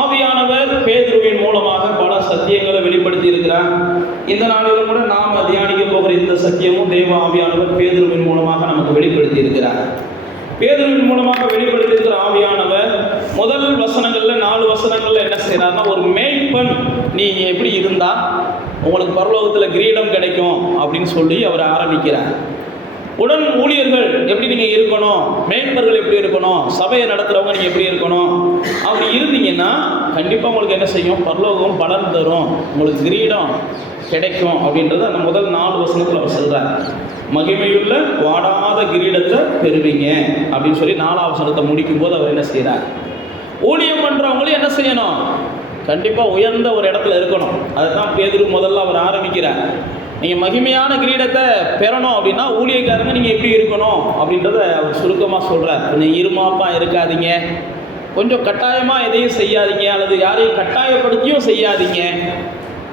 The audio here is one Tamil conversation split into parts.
ஆவியானவர் பேதுருவின் மூலமாக பல சத்தியங்களை வெளிப்படுத்தி இருக்கிறார். இந்த நாளிலும் கூட நாம் தியானிக்க போகிற இந்த சத்தியமும் தேவ ஆவியானவர் பேதுருவின் மூலமாக நமக்கு வெளிப்படுத்தி இருக்கிறார். பேதுருவின் மூலமாக வெளிப்படுத்தி இருக்கிற ஆவியானவர் முதல் வசனங்கள்ல 4 வசனங்கள்ல என்ன செய்யறாருன்னா, ஒரு மேய்ப்பன் நீங்க எப்படி இருந்தா உங்களுக்கு பரலோகத்துல கிரீடம் கிடைக்கும் அப்படின்னு சொல்லி அவர் ஆரம்பிக்கிறார். உடன் ஊழியர்கள் எப்படி நீங்கள் இருக்கணும், மேய்ப்பர்கள் எப்படி இருக்கணும், சபையை நடத்துகிறவங்க நீங்கள் எப்படி இருக்கணும், அப்படி இருந்தீங்கன்னா கண்டிப்பாக உங்களுக்கு என்ன செய்யும், பரலோகம் பலன் தரும், உங்களுக்கு கிரீடம் கிடைக்கும் அப்படின்றத அந்த முதல் 4 வசனத்தில் அவர் சொல்கிறார். மகிமையுள்ள வாடாத கிரீடத்தை பெறுவீங்க அப்படின்னு சொல்லி 4ஆம் வசனத்தை முடிக்கும் போது அவர் என்ன செய்கிறார், ஊழியம் பண்ணுறவங்களும் என்ன செய்யணும், கண்டிப்பாக உயர்ந்த ஒரு இடத்துல இருக்கணும். அதுதான் பேதுரு முதல்ல அவர் ஆரம்பிக்கிறார். நீங்கள் மகிமையான கிரீடத்தை பெறணும் அப்படின்னா ஊழியக்காரங்க நீங்கள் எப்படி இருக்கணும் அப்படின்றத அவர் சுருக்கமாக சொல்கிறார். கொஞ்சம் இருமாப்பாக இருக்காதீங்க, கொஞ்சம் கட்டாயமாக எதையும் செய்யாதீங்க, அல்லது யாரையும் கட்டாயப்படுத்தியும் செய்யாதீங்க,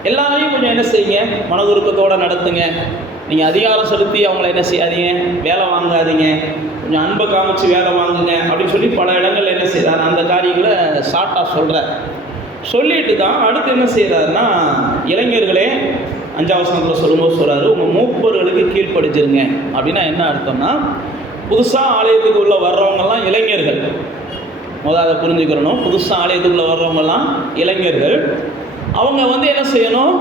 எல்லாரையும் கொஞ்சம் என்ன செய்யுங்க, மனதுருக்கத்தோடு நடத்துங்க. நீங்கள் அதிகாரம் செலுத்தி அவங்கள என்ன செய்யாதீங்க, வேலை வாங்காதீங்க, கொஞ்சம் அன்பை காமிச்சு வேலை வாங்குங்க அப்படின்னு சொல்லி பல இடங்களில் என்ன செய்கிறார், அந்த காரியங்களை ஷார்ட்டாக சொல்கிறார். சொல்லிட்டு தான் அடுத்து என்ன செய்கிறாருன்னா, இளைஞர்களே 5ஆம் வசனத்தில் சொல்லும்போது சொல்கிறாரு, உங்கள் மூப்பர்களுக்கு கீழ்ப்படிச்சிருங்க. அப்படின்னா என்ன அர்த்தம்னா, புதுசாக ஆலயத்துக்கு உள்ள வர்றவங்கெல்லாம் இளைஞர்கள், முதல்ல அதை புரிஞ்சுக்கிறணும். புதுசாக ஆலயத்துக்குள்ளே வர்றவங்கெல்லாம் இளைஞர்கள், அவங்க வந்து என்ன செய்யணும்,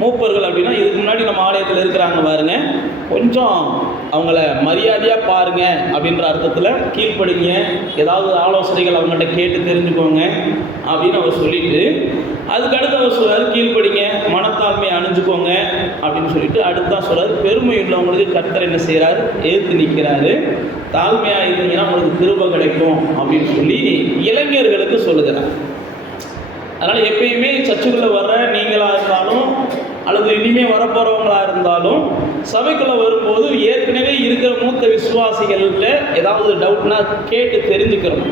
மூப்பர்கள் அப்படின்னா இதுக்கு முன்னாடி நம்ம ஆலயத்தில் இருக்கிறாங்க பாருங்க, கொஞ்சம் அவங்கள மரியாதையாக பாருங்க அப்படின்ற அர்த்தத்தில் கீழ்ப்படிங்க, ஏதாவது ஆலோசனைகள் அவங்கள்ட்ட கேட்டு தெரிஞ்சுக்கோங்க அப்படின்னு அவர் சொல்லிட்டு, அதுக்கடுத்து அவர் சொல்கிறார் கீழ்ப்படிங்க, மனத்தாழ்மையை அணிஞ்சுக்கோங்க அப்படின்னு சொல்லிட்டு அடுத்தான் சொல்கிறார், பெருமை உள்ளவங்களுக்கு கர்த்தர் என்ன செய்கிறார், எதிர்த்து நிற்கிறாரு, தாழ்மையாக இருந்தீங்கன்னா உங்களுக்கு கிருபை கிடைக்கும் அப்படின்னு சொல்லி இளைஞர்களுக்கு சொல்லுகிறார். அதனால் எப்பயுமே சர்ச்சுக்குள்ளே வர்ற நீங்களாக இருந்தாலும் அல்லது இனிமேல் வரப்போகிறவங்களாக இருந்தாலும் சபைக்குள்ளே வரும்போது ஏற்கனவே இருக்கிற மூத்த விசுவாசிகள்கிட்ட ஏதாவது டவுட்னா கேட்டு தெரிஞ்சுக்கிறோம்.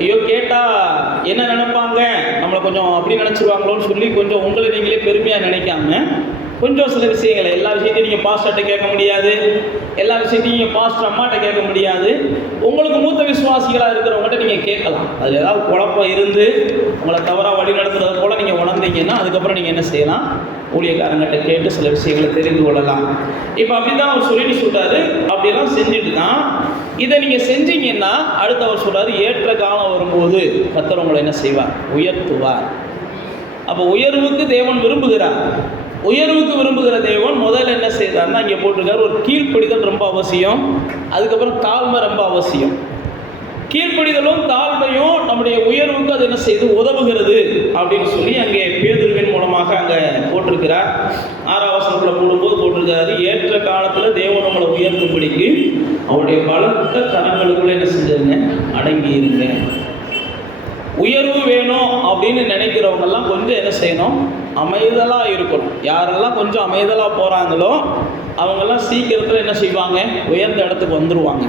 ஐயோ கேட்டால் என்ன நினைப்பாங்க, நம்மளை கொஞ்சம் அப்படி நினச்சிருவாங்களோன்னு சொல்லி கொஞ்சம் உங்களை நீங்களே பெருமையாக நினைக்காம கொஞ்சம் சில விஷயங்களை, எல்லா விஷயத்தையும் நீங்கள் பாஸ்டர்கிட்ட கேட்க முடியாது, எல்லா விஷயத்தையும் நீங்கள் பாஸ்டர் அம்மாட்ட கேட்க முடியாது, உங்களுக்கு மூத்த விசுவாசிகளாக இருக்கிறவங்ககிட்ட நீங்கள் கேட்கலாம். அதில் ஏதாவது குழப்பம் இருந்து உங்களை தவறாக வழி நடத்துறது போல் நீங்கள் உணர்ந்தீங்கன்னா அதுக்கப்புறம் நீங்கள் என்ன செய்யலாம், ஊழியக்காரங்கிட்ட கேட்டு சில விஷயங்களை தெரிந்து கொள்ளலாம். இப்போ அப்படி தான் அவர் சொல்லிட்டு சொல்கிறாரு, அப்படியெல்லாம் செஞ்சுட்டு தான் இதை நீங்கள் செஞ்சீங்கன்னா அடுத்து அவர் சொல்கிறாரு, ஏற்ற காலம் வரும்போது கர்த்தர் உங்களை என்ன செய்வார், உயர்த்துவார். அப்போ உயர்வுக்கு தேவன் விரும்புகிறார். உயர்வுக்கு விரும்புகிற தேவன் முதல்ல என்ன செய்தார்னா, இங்கே போட்டிருக்காரு, ஒரு கீழ்ப்படிதல் ரொம்ப அவசியம், அதுக்கப்புறம் தாழ்மை ரொம்ப அவசியம். கீழ்ப்படிதலும் தாழ்மையும் நம்முடைய உயர்வுக்கு அது என்ன செய்து உதவுகிறது அப்படின்னு சொல்லி அங்கே பேதுருவின் மூலமாக அங்கே போட்டிருக்கிறார். 6ஆம் வசனத்தில் போடும்போது போட்டிருக்காரு, ஏற்ற காலத்தில் தேவன் உங்களை உயர்த்தும்படிக்கு அவருடைய பலத்த கரங்களுக்குள்ள என்ன செஞ்சிருங்க, அடங்கி இருங்க. உயர்வு வேணும் அப்படின்னு நினைக்கிறவங்கெல்லாம் கொஞ்சம் என்ன செய்யணும், அமைதலாக இருக்கணும். யாரெல்லாம் கொஞ்சம் அமைதலாக போகிறாங்களோ அவங்கெல்லாம் சீக்கிரத்தில் என்ன செய்வாங்க, உயர்ந்த இடத்துக்கு வந்துடுவாங்க.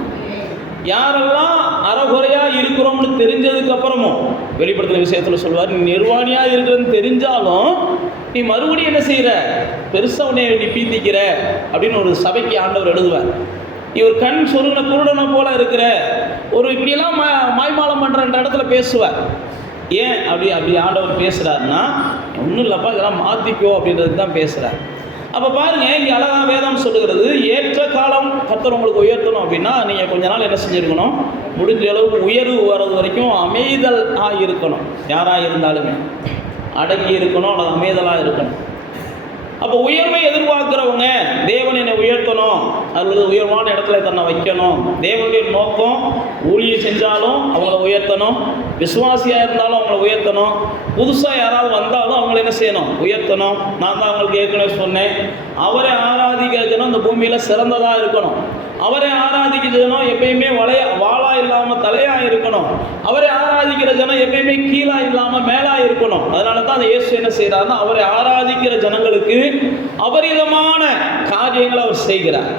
யாரெல்லாம் அறகுறையாக இருக்கிறோம்னு தெரிஞ்சதுக்கப்புறமும் வெளிப்படுத்தின விஷயத்தில் சொல்வார், நீ நிர்வாணியாக இருக்கிறன்னு தெரிஞ்சாலும் நீ மறுபடியும் என்ன செய்கிற, பெருசாக உன்னை நீ பீத்திக்கிற அப்படின்னு ஒரு சபைக்கு ஆண்டவர் எழுதுவார். நீ ஒரு கண் சொருன குருடனை போல இருக்கிற, ஒரு இப்படியெல்லாம் மாய்மாலம் பண்ணுற இடத்துல பேசுவார். ஏன் அப்படி ஆண்டவர் பேசுகிறாருன்னா, ஒன்றும் இல்லைப்பா இதெல்லாம் மாற்றிக்கோ அப்படின்றது தான் பேசுகிறார். அப்போ பாருங்கள், இங்கே அழகாக வேதம் சொல்லுகிறது, ஏற்ற காலம் கர்த்தர் உங்களுக்கு உயர்த்தணும் அப்படின்னா நீங்கள் கொஞ்ச நாள் என்ன செஞ்சுருக்கணும், முடிஞ்ச அளவுக்கு உயர்வு வர்றது வரைக்கும் அமைதலாக இருக்கணும். யாராக இருந்தாலுமே அடங்கி இருக்கணும் அல்லது அமைதலாக இருக்கணும். அப்போ உயர்வை எதிர்பார்க்குறவங்க, தேவன் என்னை உயர்த்தணும் அல்லது உயர்வான இடத்துல தன்னை வைக்கணும், தேவனுடைய நோக்கம் ஊழியம் செஞ்சாலும் அவங்கள உயர்த்தணும், விசுவாசியாக இருந்தாலும் அவங்கள உயர்த்தணும், புதுசாக யாராவது வந்தாலும் அவங்கள என்ன செய்யணும், உயர்த்தணும். நான் தான் அவங்களுக்கு ஏற்கனவே சொன்னேன், அவரை ஆராதிக்கிறதுனா இந்த பூமியில் சிறந்ததாக இருக்கணும். அவரை ஆராதிக்கிற ஜனம் எப்பயுமே வாளா இல்லாமல் தலையாக இருக்கணும். அவரை ஆராதிக்கிற ஜனம் எப்பயுமே கீழாக இல்லாமல் மேலாக இருக்கணும். அதனால தான் அந்த இயேசு என்ன செய்கிறாருன்னா, அவரை ஆராதிக்கிற ஜனங்களுக்கு அபரிதமான காரியங்களை அவர் செய்கிறார்.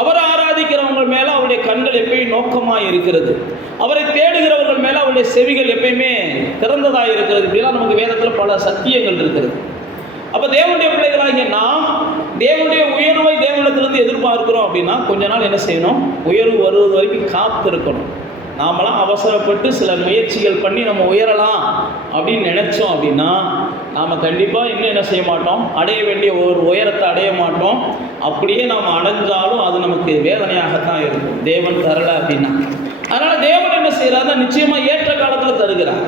அவரை ஆராதிக்கிறவங்க மேலே அவருடைய கண்கள் எப்பயும் நோக்கமாக இருக்கிறது. அவரை தேடுகிறவர்கள் மேலே அவருடைய செவிகள் எப்பயுமே திறந்ததாக இருக்கிறது. இப்படிலாம் நமக்கு வேதத்தில் பல சத்தியங்கள் இருக்கிறது. அப்போ தேவனுடைய பிள்ளைகளாகிய நாம் தேவனுடைய உயர்வை தேவனிடத்திலிருந்து எதிர்பார்க்கிறோம் அப்படின்னா கொஞ்ச நாள் என்ன செய்யணும், உயர்வு வருவது வரைக்கும் காத்திருக்கணும். நாமெல்லாம் அவசரப்பட்டு சில முயற்சிகள் பண்ணி நம்ம உயரலாம் அப்படின்னு நினச்சோம் அப்படின்னா நாம் கண்டிப்பாக இன்னும் என்ன செய்ய மாட்டோம், அடைய வேண்டிய ஒரு உயரத்தை அடைய மாட்டோம். அப்படியே நாம் அடைஞ்சாலும் அது நமக்கு வேதனையாகத்தான் இருக்கும், தேவன் தரலை அப்படின்னா. அதனால் தேவன் என்ன செய்கிறாருன்னா நிச்சயமாக ஏற்ற காலத்தில் தருகிறார்.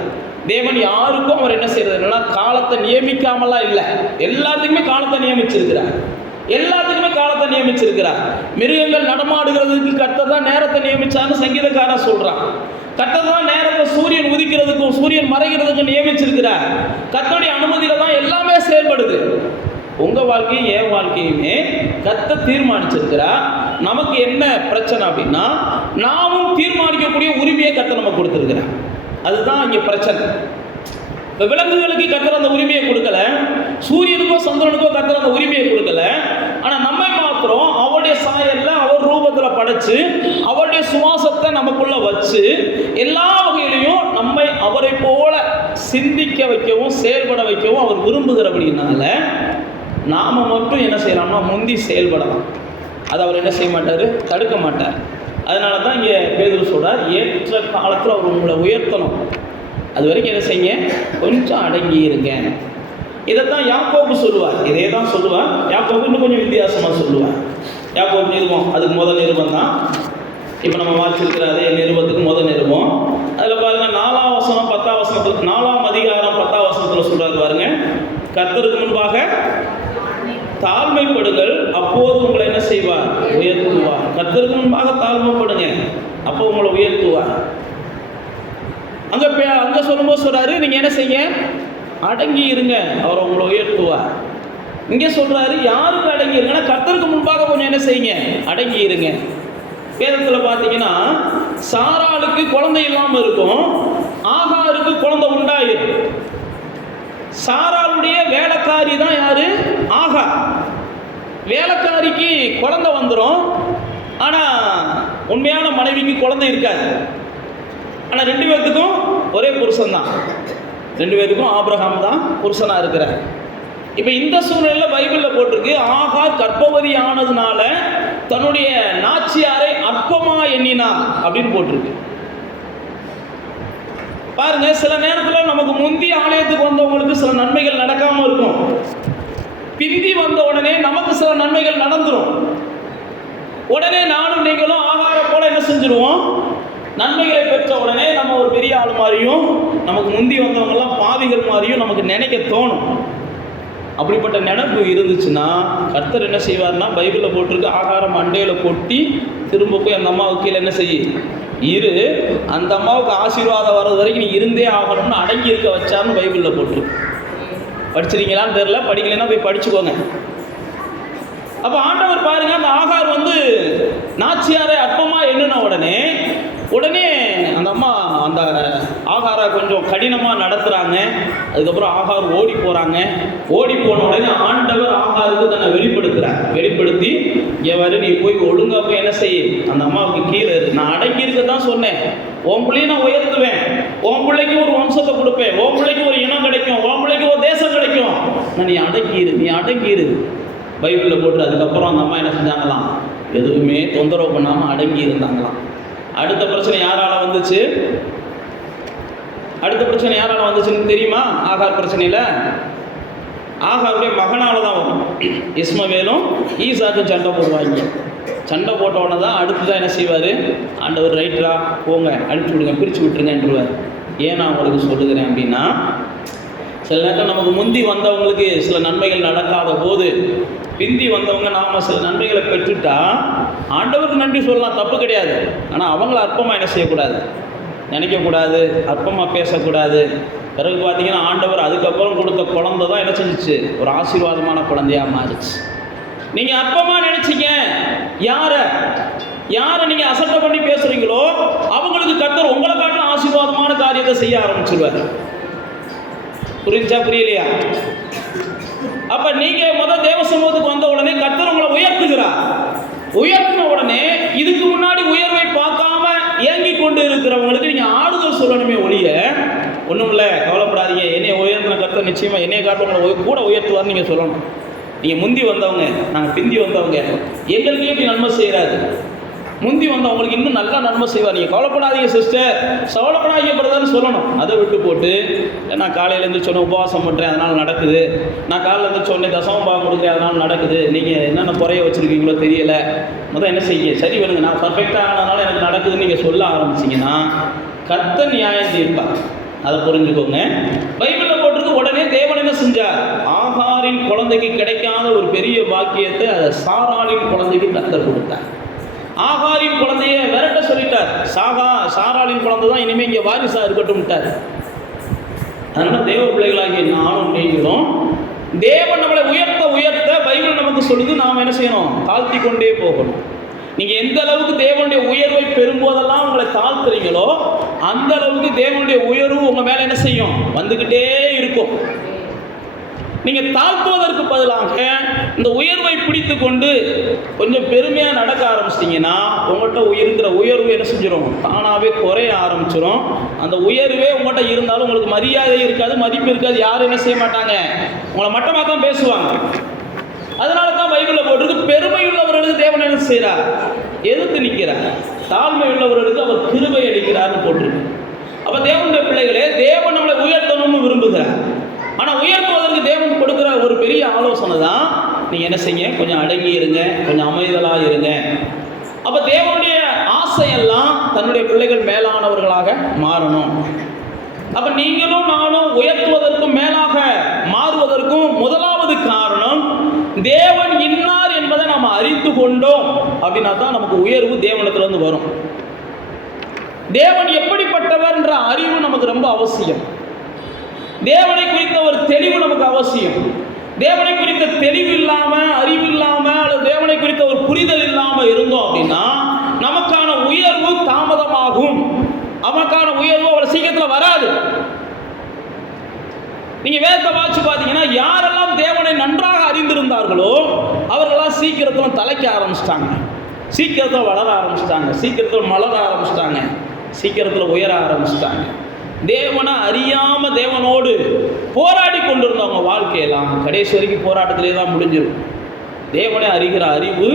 தேவன் யாருக்கும் அவர் என்ன செய்கிறது என்னன்னா காலத்தை நியமிக்காமலாம் இல்லை, எல்லாத்துக்குமே காலத்தை நியமிச்சிருக்கிறார். எல்லாத்துக்குமே காலத்தை நியமிச்சிருக்கிறார். மிருகங்கள் நடமாடுகிறதுக்கு கர்த்தர் தான் நேரத்தை நியமிச்சான்னு சங்கீதக்காரன் சொல்றான். கர்த்தர் தான் நேரத்தை சூரியன் உதிக்கிறதுக்கும் சூரியன் மறைகிறதுக்கும் நியமிச்சிருக்கிறார். கர்த்தருடைய அனுமதியில தான் எல்லாமே செயல்படுது. உங்க வாழ்க்கையும் என் வாழ்க்கையுமே கர்த்தர் தீர்மானிச்சிருக்கிறார். நமக்கு என்ன பிரச்சனை அப்படின்னா நாமும் தீர்மானிக்கக்கூடிய உரிமையை கர்த்தர் நமக்கு கொடுத்திருக்கிறார். அதுதான் இங்க பிரச்சனை. இப்போ விலங்குகளுக்கு கர்த்தர் அந்த உரிமையை கொடுக்கல, சூரியனுக்கோ சந்திரனுக்கோ கர்த்தர் அந்த உரிமையை கொடுக்கல. ஆனால் நம்மை மாத்திரம் அவருடைய சாயல்ல அவர் ரூபத்தில் படைச்சு அவருடைய சுவாசத்தை நமக்குள்ள வச்சு எல்லா வகையிலையும் நம்மை அவரை போல சிந்திக்க வைக்கவும் செயல்பட வைக்கவும் அவர் விரும்புகிறபடினால நாம மட்டும் என்ன செய்யலாம்னா முந்தி செயல்படலாம். அதை அவர் என்ன செய்ய மாட்டார், தடுக்க மாட்டார். அதனால தான் இங்கே பேதுரு சொல்றார், ஏற்ற காலத்தில் அவர் உங்களை உயர்த்தணும், அது வரைக்கும் என்ன செய்யுங்க, கொஞ்சம் அடங்கி இருங்க. இதைத்தான் யாக்கோபு சொல்லுவார், இதே தான் சொல்லுவார். யாக்கோபு இன்னும் கொஞ்சம் வித்தியாசமாக சொல்லுவார். யாக்கோபு நிருபம் அதுக்கு முதல் நிருபம் தான் இப்போ நம்ம வாசிச்சிருக்கிற அதே நிருபத்துக்கு முதல் நிருபம். அதில் பாருங்க 4ஆம் வசனம் 10ஆம் வசனத்தில், 4ஆம் அதிகாரம் 10ஆம் வசனத்தில் சொல்றாரு பாருங்க, கர்த்தருக்கு முன்பாக தாழ்மைப்படுங்கள், அப்போது உங்களை என்ன செய்வார், உயர்த்துவார். கர்த்தருக்கு முன்பாக தாழ்மைப்படுங்க, அப்போ உங்களை உயர்த்துவார். அங்க சொல்லும்போது சொல்றாரு, நீங்க என்ன செய்ய, அடங்கி இருங்க, அவர் உங்களை உயர்த்துவார். இங்க சொல்றாரு யாருக்கு அடங்கி இருங்கன்னா கர்த்தருக்கு முன்பாக கொஞ்சம் என்ன செய்யுங்க, அடங்கி இருங்க. வேதத்துல பாத்தீங்கன்னா சாராளுக்கு குழந்தை இல்லாம இருக்கும், ஆகாருக்கு குழந்தை உண்டாயிரும். சாராளுடைய வேலைக்காரி தான் யாரு, ஆகா. வேலைக்காரிக்கு குழந்தை வந்துடும், ஆனா உண்மையான மனைவிக்கு குழந்தை இருக்காது. ஆனால் 2 பேர்த்துக்கும் ஒரே புருஷன் தான், 2 பேருக்கும் ஆபிரகாம் தான் புருஷனாக இருக்கிறார். இப்போ இந்த சூழ்நிலையில் பைபிளில் போட்டிருக்கு, ஆகார் கர்ப்பவதி ஆனதுனால தன்னுடைய நாச்சியாரை அற்பமாக எண்ணினார் அப்படின்னு போட்டிருக்கு. பாருங்க, சில நேரத்தில் நமக்கு முந்தி ஆலயத்துக்கு வந்தவங்களுக்கு சில நன்மைகள் நடக்காமல் இருக்கும், பிந்தி வந்த உடனே நமக்கு சில நன்மைகள் நடந்துடும். உடனே நானும் நீங்களும் ஆகாரை போல என்ன செஞ்சிருவோம், நன்மைகளை பெற்ற உடனே நம்ம ஒரு பெரிய ஆள் மாதிரியும் நமக்கு முந்தி வந்தவங்கெல்லாம் பாவிகள் மாதிரியும் நமக்கு நினைக்க தோணும். அப்படிப்பட்ட நினைப்பு இருந்துச்சுன்னா கர்த்தர் என்ன செய்வார்னா, பைபிளில் போட்டிருக்கு, ஆகாரம் அண்டையில் கொட்டி திரும்ப போய் அந்த அம்மாவுக்கு கீழே என்ன செய்ய இரு, அந்த அம்மாவுக்கு ஆசீர்வாதம் வர்றது வரைக்கும் நீ இருந்தே ஆகணும்னு அடங்கி இருக்க வச்சார்னு பைபிளில் போட்டிருக்கு. படிச்சிருக்கீங்களான்னு தெரியல, படிக்கலைன்னா போய் படிச்சுக்கோங்க. அப்போ ஆண்டவர் பாருங்க, அந்த ஆகார் நாச்சியாரை அற்பமா எண்ணின உடனே அந்த அம்மா அந்த ஆகாரை கொஞ்சம் கடினமாக நடத்துகிறாங்க. அதுக்கப்புறம் ஆகார் ஓடி போகிறாங்க. ஓடி போன உடனே ஆண்டவர் ஆகாருக்கு தன்னை வெளிப்படுத்தி எவரு நீ போய் ஒழுங்கா போய் என்ன செய்ய, அந்த அம்மாவுக்கு கீழே இருக்கு, நான் அடங்கி இருக்க தான் சொன்னேன், உன் பிள்ளையை நான் உயர்த்துவேன், உன் பிள்ளைக்கு ஒரு வம்சத்தை கொடுப்பேன், உன் பிள்ளைக்கு ஒரு இனம் கிடைக்கும், உன் பிள்ளைக்கு ஒரு தேசம் கிடைக்கும், நீ அடங்கியிரு பைபிளில் போட்டு. அதுக்கப்புறம் அந்த அம்மா என்ன செஞ்சாங்களாம், எதுவுமே தொந்தரவு பண்ணாமல் அடங்கி இருந்தாங்களாம். அடுத்த பிரச்சனை யாரால வந்துச்சுன்னு தெரியுமா? ஆகார் பிரச்சனையில் ஆகாருடைய மகனால தான் வரும். இஸ்மவேலும் ஈசாக்கும் சண்டை போடுவாங்க. சண்டை போட்ட உடனே தான் அடுத்துதான் என்ன செய்வார், ஆண்டவர் ரைட்டரா போங்க அனுப்பிச்சி விடுங்க, பிரித்து விட்டுருங்கன்றவார். ஏன் நான் உங்களுக்கு சொல்லுகிறேன் அப்படின்னா, சில நேரத்தில் நமக்கு முந்தி வந்தவங்களுக்கு சில நன்மைகள் நடக்காத போது பிந்தி வந்தவங்க நாம் சில நன்மைகளை பெற்றுட்டா ஆண்டவருக்கு நன்றி சொல்லலாம், தப்பு கிடையாது. ஆனால் அவங்கள அற்பமாக என்ன செய்யக்கூடாது, நினைக்கக்கூடாது, அற்பமாக பேசக்கூடாது. பிறகு பார்த்தீங்கன்னா ஆண்டவர் அதுக்கப்புறம் கொடுத்த குழந்தை தான் என்ன செஞ்சிச்சு, ஒரு ஆசீர்வாதமான குழந்தையாக மாறிச்சு. நீங்கள் அற்பமாக நினைச்சிங்க, யாரை நீங்கள் அசட்டை பண்ணி பேசுகிறீங்களோ அவங்களுக்கு கர்த்தர் உங்களை காட்டிலும் ஆசீர்வாதமான காரியத்தை செய்ய ஆரம்பிச்சிருவார். புரியலையா? அப்ப நீங்க முதல் தேவ சமூகத்துக்கு வந்த உடனே கர்த்தர் உங்களை உயர்த்துகிறார். உயர்த்தின உடனே இதுக்கு முன்னாடி உயர்வை பார்க்காம ஏங்கி கொண்டு இருக்கிறவங்களுக்கு நீங்க ஆறுதல் சொல்லணுமே ஒழிய, ஒன்றும் இல்லை கவலைப்படாதீங்க, என்னைய உயர்த்தின கர்த்தர் நிச்சயமா என்னைய காட்டு உங்களை கூட உயர்த்துவார்னு நீங்க சொல்லணும். நீங்க முந்தி வந்தவங்க, நாங்கள் பிந்தி வந்தவங்க, எங்களுக்கே இப்படி நன்மை செய்யறாரு, முந்தி வந்து அவங்களுக்கு இன்னும் நல்லா நன்மை செய்வார். நீங்கள் கவலைப்படாதீங்க சிஸ்டர், கவலைப்படாதீங்க பிரதர்னு சொல்லணும். அதை விட்டு போட்டு நான் காலையில் எழுந்திரிச்சோன்னே உபவாசம் பண்ணுறேன் அதனால் நடக்குது, நான் காலையில் எழுந்திரிச்சோன்னே தசமபாகம் கொடுக்குறேன் அதனால் நடக்குது, நீங்கள் என்னென்ன குறைய வச்சுருக்கீங்களோ தெரியலை, முதல் என்ன செய்ய சரி வேணுங்க, நான் பர்ஃபெக்டாக ஆனதுனால எனக்கு நடக்குதுன்னு நீங்கள் சொல்ல ஆரம்பிச்சிங்கன்னா கர்த்தர் நியாயம் தீர்ப்பார். அதை புரிஞ்சுக்கோங்க. பைபிளில் போட்டிருக்கு, உடனே தேவன் என்ன செஞ்சார்? ஆகாரின் குழந்தைக்கு கிடைக்காத ஒரு பெரிய பாக்கியத்தை அதை சாராளின் குழந்தைக்கு கர்த்தர் கொடுத்தார். ஆகாரின் குழந்தைய விரட்ட சொல்லிட்டார். சாராளின் குழந்தை தான் இனிமேல் இங்கே வாரிசா இருக்கட்டும்ட்டார். அதனால தேவ பிள்ளைகளாகிய நானும் நீங்களும் தேவன் நம்மளை உயர்த்த உயர்த்த பைபிள் நமக்கு சொல்லுது நாம் என்ன செய்யணும்? தாழ்த்தி கொண்டே போகணும். நீங்கள் எந்த அளவுக்கு தேவனுடைய உயர்வை பெறும்போதெல்லாம் உங்களை தாழ்த்துறீங்களோ அந்த அளவுக்கு தேவனுடைய உயர்வு உங்கள் மேலே என்ன செய்யும்? வந்துக்கிட்டே இருக்கும். நீங்கள் தாழ்த்துவதற்கு பதிலாக இந்த உயர்வை பிடித்து கொண்டு கொஞ்சம் பெருமையாக நடக்க ஆரம்பிச்சிட்டிங்கன்னா உங்கள்கிட்ட இருக்கிற உயர்வு என்ன செஞ்சிடும்? தானாகவே குறைய ஆரம்பிச்சிடும். அந்த உயர்வே உங்கள்கிட்ட இருந்தாலும் உங்களுக்கு மரியாதை இருக்காது, மதிப்பு இருக்காது. யாரும் என்ன செய்ய மாட்டாங்க, உங்களை மட்டமாக தான் பேசுவாங்க. அதனால தான் பைபிளில் போட்டிருக்கு, பெருமை உள்ளவர்களுக்கு தேவன் என்ன செய்கிறார்? எதிர்த்து நிற்கிறார். தாழ்மை உள்ளவர்களுக்கு அவர் கிருபை அளிக்கிறார்னு போட்டிருக்கு. அப்போ தேவனுடைய பிள்ளைகளே, தேவன் நம்மளை உயர்த்தணும்னு விரும்புகிறார். ஆனால் உயர்த்துவதற்கு தேவன் கொடுக்குற ஒரு பெரிய ஆலோசனை தான், நீங்கள் என்ன செய்ய, கொஞ்சம் அடங்கி இருங்க, கொஞ்சம் அமைதலாக இருங்க. அப்போ தேவனுடைய ஆசையெல்லாம் தன்னுடைய பிள்ளைகள் மேலானவர்களாக மாறணும். அப்போ நீங்களும் நானும் உயர்த்துவதற்கும் மேலாக மாறுவதற்கும் முதலாவது காரணம் தேவன் இன்னார் என்பதை நாம் அறிந்து கொண்டோம். அப்படின்னா தான் நமக்கு உயர்வு தேவனிடத்திலிருந்து வரும். தேவன் எப்படிப்பட்டவர் என்ற அறிவு நமக்கு ரொம்ப அவசியம். தேவனை குறித்த ஒரு தெளிவு நமக்கு அவசியம். தேவனை குறித்த தெளிவு இல்லாமல், அறிவு இல்லாமல், அல்லது தேவனை குறித்த ஒரு புரிதல் இல்லாமல் இருந்தோம் அப்படின்னா நமக்கான உயர்வு தாமதமாகும். அவனுக்கான உயர்வு அவ்வளோ சீக்கிரத்தில் வராது. நீங்கள் வேதத்தை வாசிச்சு பார்த்தீங்கன்னா யாரெல்லாம் தேவனை நன்றாக அறிந்திருந்தார்களோ அவர்களெல்லாம் சீக்கிரத்தில் தலைக்க ஆரம்பிச்சிட்டாங்க, சீக்கிரத்தில் வளர ஆரம்பிச்சிட்டாங்க, சீக்கிரத்தில் மலர ஆரம்பிச்சிட்டாங்க, சீக்கிரத்தில் உயர ஆரம்பிச்சிட்டாங்க. தேவனை அறியாமல் தேவனோடு போராடி கொண்டிருந்தவங்க வாழ்க்கையெல்லாம் கடைசி வரைக்கும் போராட்டத்திலே தான் முடிஞ்சிடும். தேவனை அறிகிற அறிவு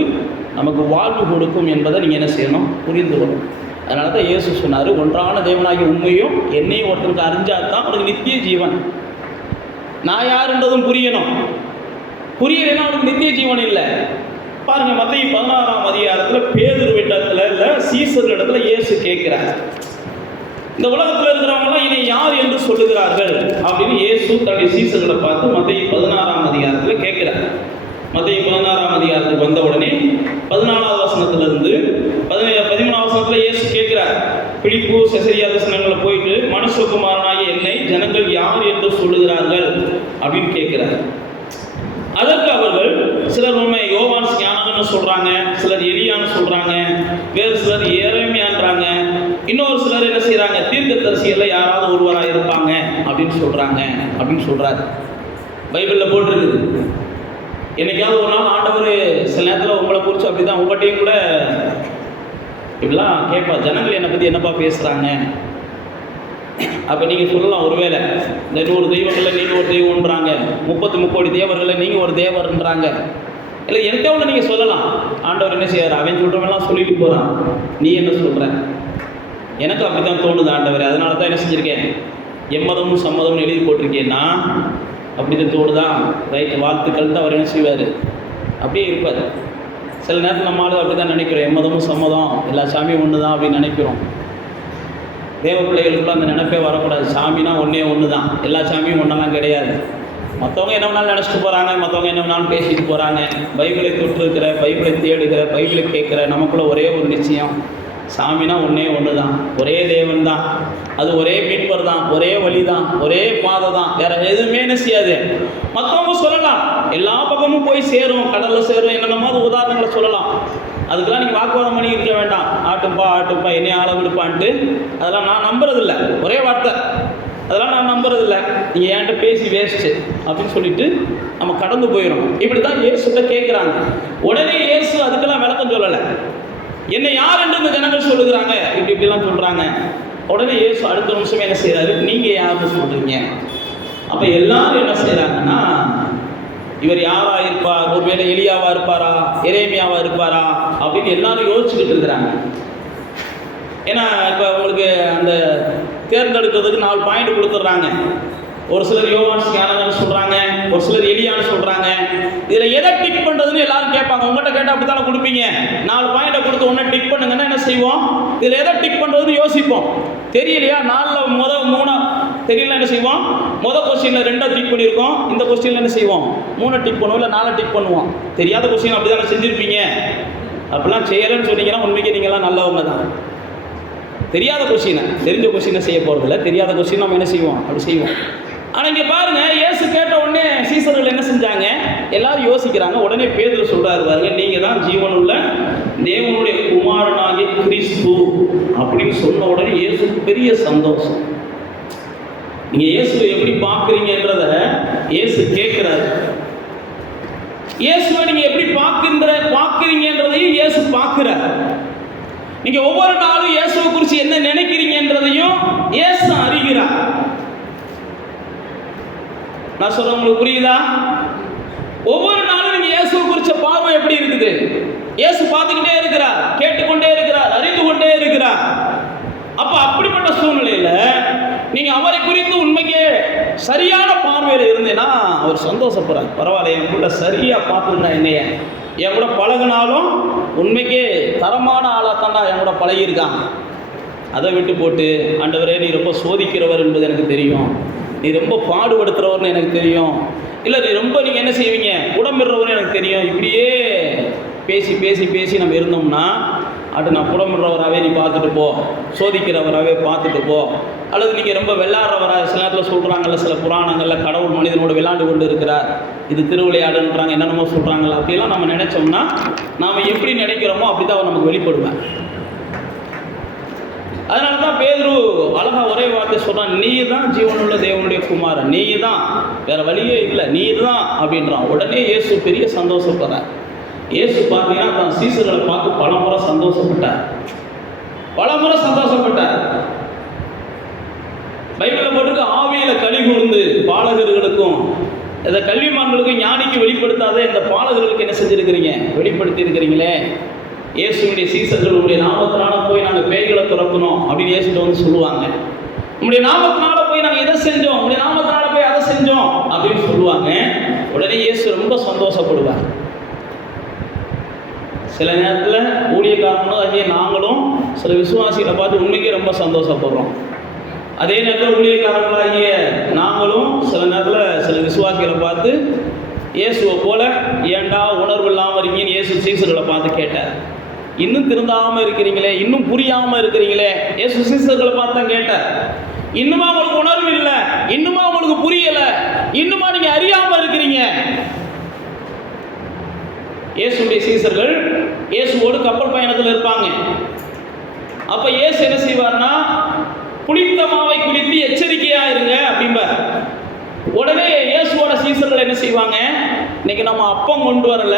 நமக்கு வாழ்வு கொடுக்கும் என்பதை நீங்கள் என்ன செய்யணும்? புரிந்து கொள்ளணும். அதனால தான் இயேசு சொன்னார், ஒன்றான தேவனாகிய உண்மையும் என்னையும் ஒருத்தருக்கு அறிஞ்சால் தான் அவனுக்கு நித்திய ஜீவன். நான் யாருன்றதும் புரியணும். புரியலைன்னா அவனுக்கு நித்திய ஜீவன் இல்லை. பாருங்கள், மத்தேயு 16ஆம் அதிகாரத்தில் பேதுருவிடத்தில் இல்லை, சீசர்களிடத்துல இயேசு கேட்கிறார், இந்த உலகத்தில் இருக்கிறவங்களாம் இனி யார் என்று சொல்லுகிறார்கள் அப்படின்னு இயேசு தன்னுடைய சீசர்களை பார்த்து மத்தேயு 16ஆம் அதிகாரத்தில் கேட்கிறார். மத்தேயு 16ஆம் அதிகாரத்துக்கு வந்த உடனே 14வது வசனத்திலிருந்து 13வது வசனத்தில் இயேசு கேட்கிறார், பிலிப்பு செசரியா தேசங்களில் போயிட்டு மனுஷகுமாரனாகிய என்னை ஜனங்கள் யார் என்று சொல்லுகிறார்கள் அப்படின்னு கேட்கிறார். அதற்கு அவர்கள் சிலர் உண்மை யோவான் ஸ்நானகன்னு சொல்றாங்க, சிலர் எலியான்னு சொல்றாங்க, வேறு சிலர் எரேமியான்றாங்க, இன்னொரு சிலர் என்ன செய்யறாங்க, தீர்க்கதரிசிகள் யாராவது ஒருவராக இருப்பாங்க அப்படின்னு சொல்றாங்க அப்படின்னு சொல்றாரு. பைபிளில் போட்டிருக்குது. என்னைக்காவது ஒரு நாள் ஆண்டவர் சில நேரத்தில் உங்களை குறித்து அப்படிதான் உங்கள்கிட்டையும் கூட இப்படிலாம் கேட்பா, ஜனங்கள் என்னை பற்றி என்னப்பா பேசுகிறாங்க. அப்போ நீங்கள் சொல்லலாம், ஒருவேளை இந்த 100 தெய்வங்களில் நீங்கள் ஒரு தெய்வம்ன்றாங்க, 33 கோடி தேவர்களில் நீங்கள் ஒரு தேவர்ன்றாங்க. இல்லை என்கிட்ட ஒன்று நீங்கள் சொல்லலாம், ஆண்டவர் என்ன செய்வார், அவன் சொல்கிறவெல்லாம் சொல்லிட்டு போகிறான், நீ என்ன சொல்கிற? எனக்கு அப்படி தான் தோணுது ஆண்டவர், அதனால தான் என்ன செஞ்சுருக்கேன், எம்மதமும் சம்மதமும் எழுதி போட்டிருக்கேன்னா அப்படி தான் தோணுதா, ரைட்டு, வாழ்த்துக்கள் தான் அவர் என்ன செய்வார், அப்படியே இருப்பார். சில நேரத்தில் நம்மளும் அப்படி தான் நினைக்கிறோம், எம்மதமும் சம்மதம், எல்லா சாமியும் ஒன்று தான் அப்படின்னு நினைக்கிறோம். தேவ பிள்ளைகளுக்குள்ள அந்த நினைப்பே வரக்கூடாது. சாமினா ஒன்று தான், எல்லா சாமியும் ஒன்றெல்லாம் கிடையாது. மற்றவங்க என்ன வேணாலும் நினச்சிட்டு போகிறாங்க, மற்றவங்க என்ன வேணாலும் பேசிட்டு போகிறாங்க. பைபிளை தொற்றுக்கிற, பைபிளை தேடுகிற, பைபிளை கேட்குற நமக்குள்ள ஒரே ஒரு நிச்சயம், சாமினா ஒன்று தான், ஒரே தேவன் தான், அது ஒரே மீட்பர் தான், ஒரே வழி தான், ஒரே பாதை தான், வேறு எதுவுமே என்ன செய்யாது. மற்றவங்க சொல்லலாம், எல்லா பக்கமும் போய் சேரும், கடலில் சேரும், என்னென்னமோ உதாரணங்களை சொல்லலாம். அதுக்கெல்லாம் நீங்கள் வாக்குவாதம் பண்ணி இருக்க வேண்டாம். ஆட்டுப்பா என்னைய ஆள விடுப்பான்ட்டு அதெல்லாம் நான் நம்புறதில்ல. ஒரே வார்த்தை, அதெல்லாம் நான் நம்புறதில்லை. நீங்கள் என்கிட்ட பேசி வேஸ்ட்டு அப்படின்னு சொல்லிட்டு நம்ம கடந்து போயிடும். இப்படி தான் இயேசுகிட்ட கேட்குறாங்க. உடனே இயேசு அதுக்கெல்லாம் விளக்கம் சொல்லலை. என்னை யார் என்று இந்த ஜனங்கள் சொல்லுகிறாங்க, இப்படிலாம் சொல்கிறாங்க. உடனே இயேசு அடுத்த நிமிஷம் என்ன செய்கிறாரு, நீங்கள் யாருன்னு சொல்கிறீங்க? அப்போ எல்லாரும் என்ன செய்கிறாங்கன்னா, இவர் யாரா இருப்பார், ஒருவேளை எலியாவா இருப்பாரா, எரேமியாவா இருப்பாரா அப்படின்னு எல்லாரும் யோசிச்சுக்கிட்டு இருக்கிறாங்க. ஏன்னா இப்போ உங்களுக்கு அந்த தேர்ந்தெடுக்கிறதுக்கு 4 பாயிண்ட் கொடுத்துட்றாங்க. ஒரு சிலர் யோவான் ஸ்நானகன்னு சொல்கிறாங்க, ஒரு சிலர் எலியான்னு சொல்கிறாங்க. இதில் எதை டிக் பண்ணுறதுன்னு எல்லாரும் கேட்பாங்க. உங்கள்கிட்ட கேட்டால் அப்படி தானே கொடுப்பீங்க. 4 பாயிண்டை கொடுத்து ஒன்றை டிக் பண்ணுங்கன்னா என்ன செய்வோம்? இதில் எதை டிக் பண்ணுறதுன்னு யோசிப்போம். தெரியலையா? 4ல் முதல் 3 தெரியல என்ன செய்வோம்? முதல் கொஸ்டினில் 2 டிக் பண்ணியிருக்கோம். இந்த கொஸ்டினில் என்ன செய்வோம்? 3 டிக் பண்ணுவோம், இல்லை 4 டிக் பண்ணுவோம். தெரியாத கொஸ்டின் அப்படி தானே செஞ்சுருப்பீங்க. அப்படிலாம் செய்யலைன்னு சொன்னீங்கன்னா உண்மைக்கு நீங்கள்லாம் நல்லவங்க தான். தெரியாத கொஸ்டினை தெரிஞ்ச கொஸ்டினை செய்ய போகிறதில்ல. தெரியாத கொஸ்டின் நம்ம என்ன செய்வோம்? அப்படி செய்வோம். ஆனால் இங்கே பாருங்க, இயேசு கேட்ட உடனே சீசர்கள் என்ன செஞ்சாங்க? எல்லாரும் யோசிக்கிறாங்க. உடனே பேதுரு சொல்றாரு, பாருங்க, நீங்க தான் ஜீவனுள்ள தேவனுடைய குமாரனாகிய கிறிஸ்து அப்படின்னு சொன்ன உடனே இயேசுக்கு பெரிய சந்தோஷம். நீங்க இயேசுவை எப்படி பார்க்குறீங்கன்றத இயேசு கேட்கிறாரு. இயேசுவை நீங்க எப்படி பார்க்குறீங்கன்றதையும் இயேசு பார்க்கிறார். நீங்க ஒவ்வொரு நாளும் இயேசுவை குறித்து என்ன நினைக்கிறீங்கன்றதையும் இயேசு அறிகிறார். நான் சொல்ல உங்களுக்கு புரியுதா? ஒவ்வொரு நாளும் நீங்க இயேசுவை குறிச்ச பார்வை எப்படி இருக்குது? இயேசு பார்த்துக்கிட்டே இருக்கிறார், கேட்டுக்கொண்டே இருக்கிறார், அறிந்து கொண்டே இருக்கிறார். அப்ப அப்படிப்பட்ட சூழ்நிலையில நீங்க அவரை குறித்து உண்மைக்கே சரியான பார்வையில் இருந்தேன்னா அவர் சந்தோஷப்படுறார். பரவாயில்ல, என் கூட சரியா பார்த்துருந்தா என்னைய என் கூட பழகினாலும் உண்மைக்கே தரமான ஆளாக தாண்டா என் கூட பழகியிருக்கான். அதை விட்டு போட்டு, ஆண்டவரே நீ ரொம்ப சோதிக்கிறவர் என்பது எனக்கு தெரியும், நீ ரொம்ப பாடுபடுத்துகிறவர்னு எனக்கு தெரியும், இல்லை நீ ரொம்ப நீங்கள் என்ன செய்வீங்க புடமிடுறவர்னு எனக்கு தெரியும், இப்படியே பேசி பேசி பேசி நம்ம இருந்தோம்னா அது நான் புடமிடுறவராகவே நீ பார்த்துட்டு போ, சோதிக்கிறவராகவே பார்த்துட்டு போ. அல்லது நீங்கள் ரொம்ப விளையாடுறவராக, சில நேரத்தில் சொல்கிறாங்கல்ல சில புராணங்களில் கடவுள் மனிதனோடு விளையாண்டு கொண்டு இருக்கிறார், இது திருவிளையாடுன்றாங்க, என்னென்னமோ சொல்கிறாங்களா, அப்படிலாம் நம்ம நினச்சோம்னா நாம் எப்படி நினைக்கிறோமோ அப்படி தான் அவர் நமக்கு வெளிப்படுவார். அதனால தான் பேதுரு அழகா ஒரே வார்த்தை சொல்கிறான், நீ தான் ஜீவனுள்ள தேவனுடைய குமாரன், நீ தான், வேற வழியே இல்லை, நீ தான் அப்படின்றான். உடனே இயேசு பெரிய சந்தோஷப்படுறார். இயேசு பார்த்தீங்கன்னா தான் சீசர்களை பார்த்து பலமுறை சந்தோஷப்பட்டார். பைபிளில் போட்டுக்கு ஆவியில் களி கூர்ந்து பாலகர்களுக்கும் இந்த கல்விமான்களுக்கும் ஞானிக்கு வெளிப்படுத்தாத இந்த பாலகர்களுக்கு என்ன செஞ்சுருக்கிறீங்க? வெளிப்படுத்தி இருக்கிறீங்களே. இயேசுடைய சீசர்கள் உங்களுடைய நாமத்தினால போய் நாங்கள் பேய்களை துறக்கணும் அப்படின்னு இயேசுட்டு வந்து சொல்லுவாங்க. உங்களுடைய நாமத்தினால போய் நாங்கள் இதை செஞ்சோம், உங்களுடைய நாமத்தினால போய் அதை செஞ்சோம் அப்படின்னு சொல்லுவாங்க. உடனே இயேசு ரொம்ப சந்தோஷப்படுவார். சில நேரத்தில் ஊழியக்காரங்களும் நாங்களும் சில விசுவாசிகளை பார்த்து உண்மைக்கே ரொம்ப சந்தோஷப்படுறோம். அதே நேரத்தில் ஊழியக்காரங்களாகிய நாங்களும் சில நேரத்தில் சில விசுவாசிகளை பார்த்து இயேசுவை போல ஏண்டா உணர்வு இல்லாமல் இருக்கீங்கன்னு இயேசு சீசர்களை பார்த்து கேட்டார். இன்னும் திருந்தாமல் இருக்கிறீங்களே, இன்னும் புரியாமல் இருக்கிறீங்களே, இயேசு சீசர்களை பார்த்து தான் கேட்டார். இன்னுமா உங்களுக்கு உணர்வு இல்லை, இன்னுமா உங்களுக்கு புரியலை, இன்னுமா நீங்க அறியாமல் இருக்கிறீங்க. இயேசுடைய சீசர்கள் இயேசுவோடு கப்பல் பயணத்தில் இருப்பாங்க. அப்ப இயேசு என்ன செய்வார்னா, புளித்த மாவை குறித்து எச்சரிக்கையா இருங்க அப்படிம்பார். உடனே இயேசுவோட சீசர்கள் என்ன செய்வாங்க, இன்னைக்கு நம்ம அப்பம் கொண்டு வரல,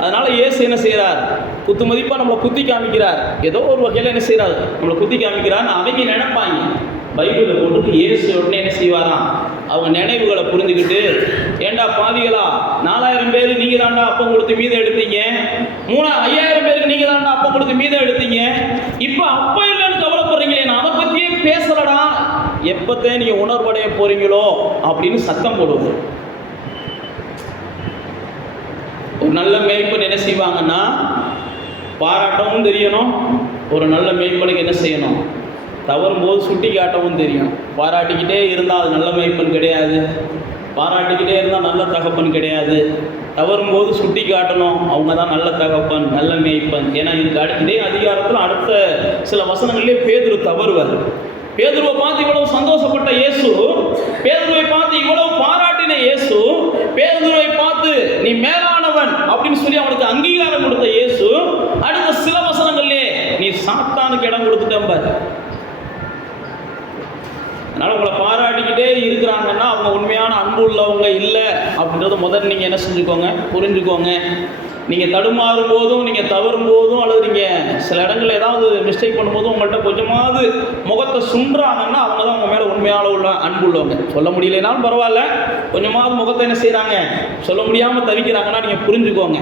அதனால இயேசு என்ன செய்கிறார், குத்து மதிப்பாக நம்மளை குத்தி காமிக்கிறார், ஏதோ ஒரு வகையில் என்ன செய்கிறார், நம்மளை குத்தி காமிக்கிறார்னு அவங்க நினைப்பாங்க. பைபிளில் போட்டு இயேசு உடனே என்ன செய்வாராம், அவங்க நினைவுகளை புரிஞ்சுக்கிட்டு, ஏண்டா பாவிகளா, 4000 பேர் நீங்கள் தாண்டா அப்பம் கொடுத்து மீதம் எடுத்தீங்க, 5000 பேருக்கு நீங்கள் தாண்டா அப்பம் கொடுத்து மீதம் எடுத்தீங்க, இப்போ அப்போ இல்லைன்னு கவலைப்படுறீங்களே, நான் அதை பற்றியே பேசலடா, எப்போத்தே நீங்கள் உணர்வடைய போறீங்களோ அப்படின்னு சத்தம் போடுவது. ஒரு நல்ல மேய்ப்பன் என்ன செய்வாங்கன்னா, பாராட்டவும் தெரியணும், ஒரு நல்ல மேய்ப்பனுக்கு என்ன செய்யணும், தவறும்போது சுட்டி காட்டவும் தெரியும். பாராட்டிக்கிட்டே இருந்தால் அது நல்ல மேய்ப்பன் கிடையாது, பாராட்டிக்கிட்டே இருந்தால் நல்ல தகப்பன் கிடையாது. தவறும்போது சுட்டி காட்டணும், அவங்க தான் நல்ல தகப்பன், நல்ல மேய்ப்பன். ஏன்னா இதுக்கு இதே அதிகாரத்தில் அடுத்த சில வசனங்களிலே பேதுரு தவறுவார். பேதுருவை பார்த்து இவ்வளவு சந்தோஷப்பட்ட இயேசு, பேதுருவை பார்த்து இவ்வளவு பாராட்டின இயேசு, பேதுருவை பார்த்து நீ மேலானவன் அப்படின்னு சொல்லி அவனுக்கு அங்கீகாரம் கொடுத்த இயேசு, அடுத்த சில வசனங்களிலே நீ சாத்தானுக்கு இடம் கொடுத்துட்டேன். அதனால் உங்களை பாராட்டிக்கிட்டே இருக்கிறாங்கன்னா அவங்க உண்மையான அன்பு உள்ளவங்க இல்லை அப்படின்றத முதல்ல நீங்கள் என்ன செஞ்சுக்கோங்க, புரிஞ்சுக்கோங்க. நீங்கள் தடுமாறும் போதும், நீங்கள் தவறும் போதும், அல்லது நீங்கள் சில இடங்களில் ஏதாவது மிஸ்டேக் பண்ணும்போதும் உங்கள்கிட்ட கொஞ்சமாவது முகத்தை சுன்றாங்கன்னா அவங்க தான் உங்கள் மேலே உண்மையான உள்ள அன்பு உள்ளவங்க. சொல்ல முடியலைனாலும் பரவாயில்ல, கொஞ்சமாவது முகத்தை என்ன செய்கிறாங்க, சொல்ல முடியாமல் தவிக்கிறாங்கன்னா நீங்கள் புரிஞ்சுக்கோங்க.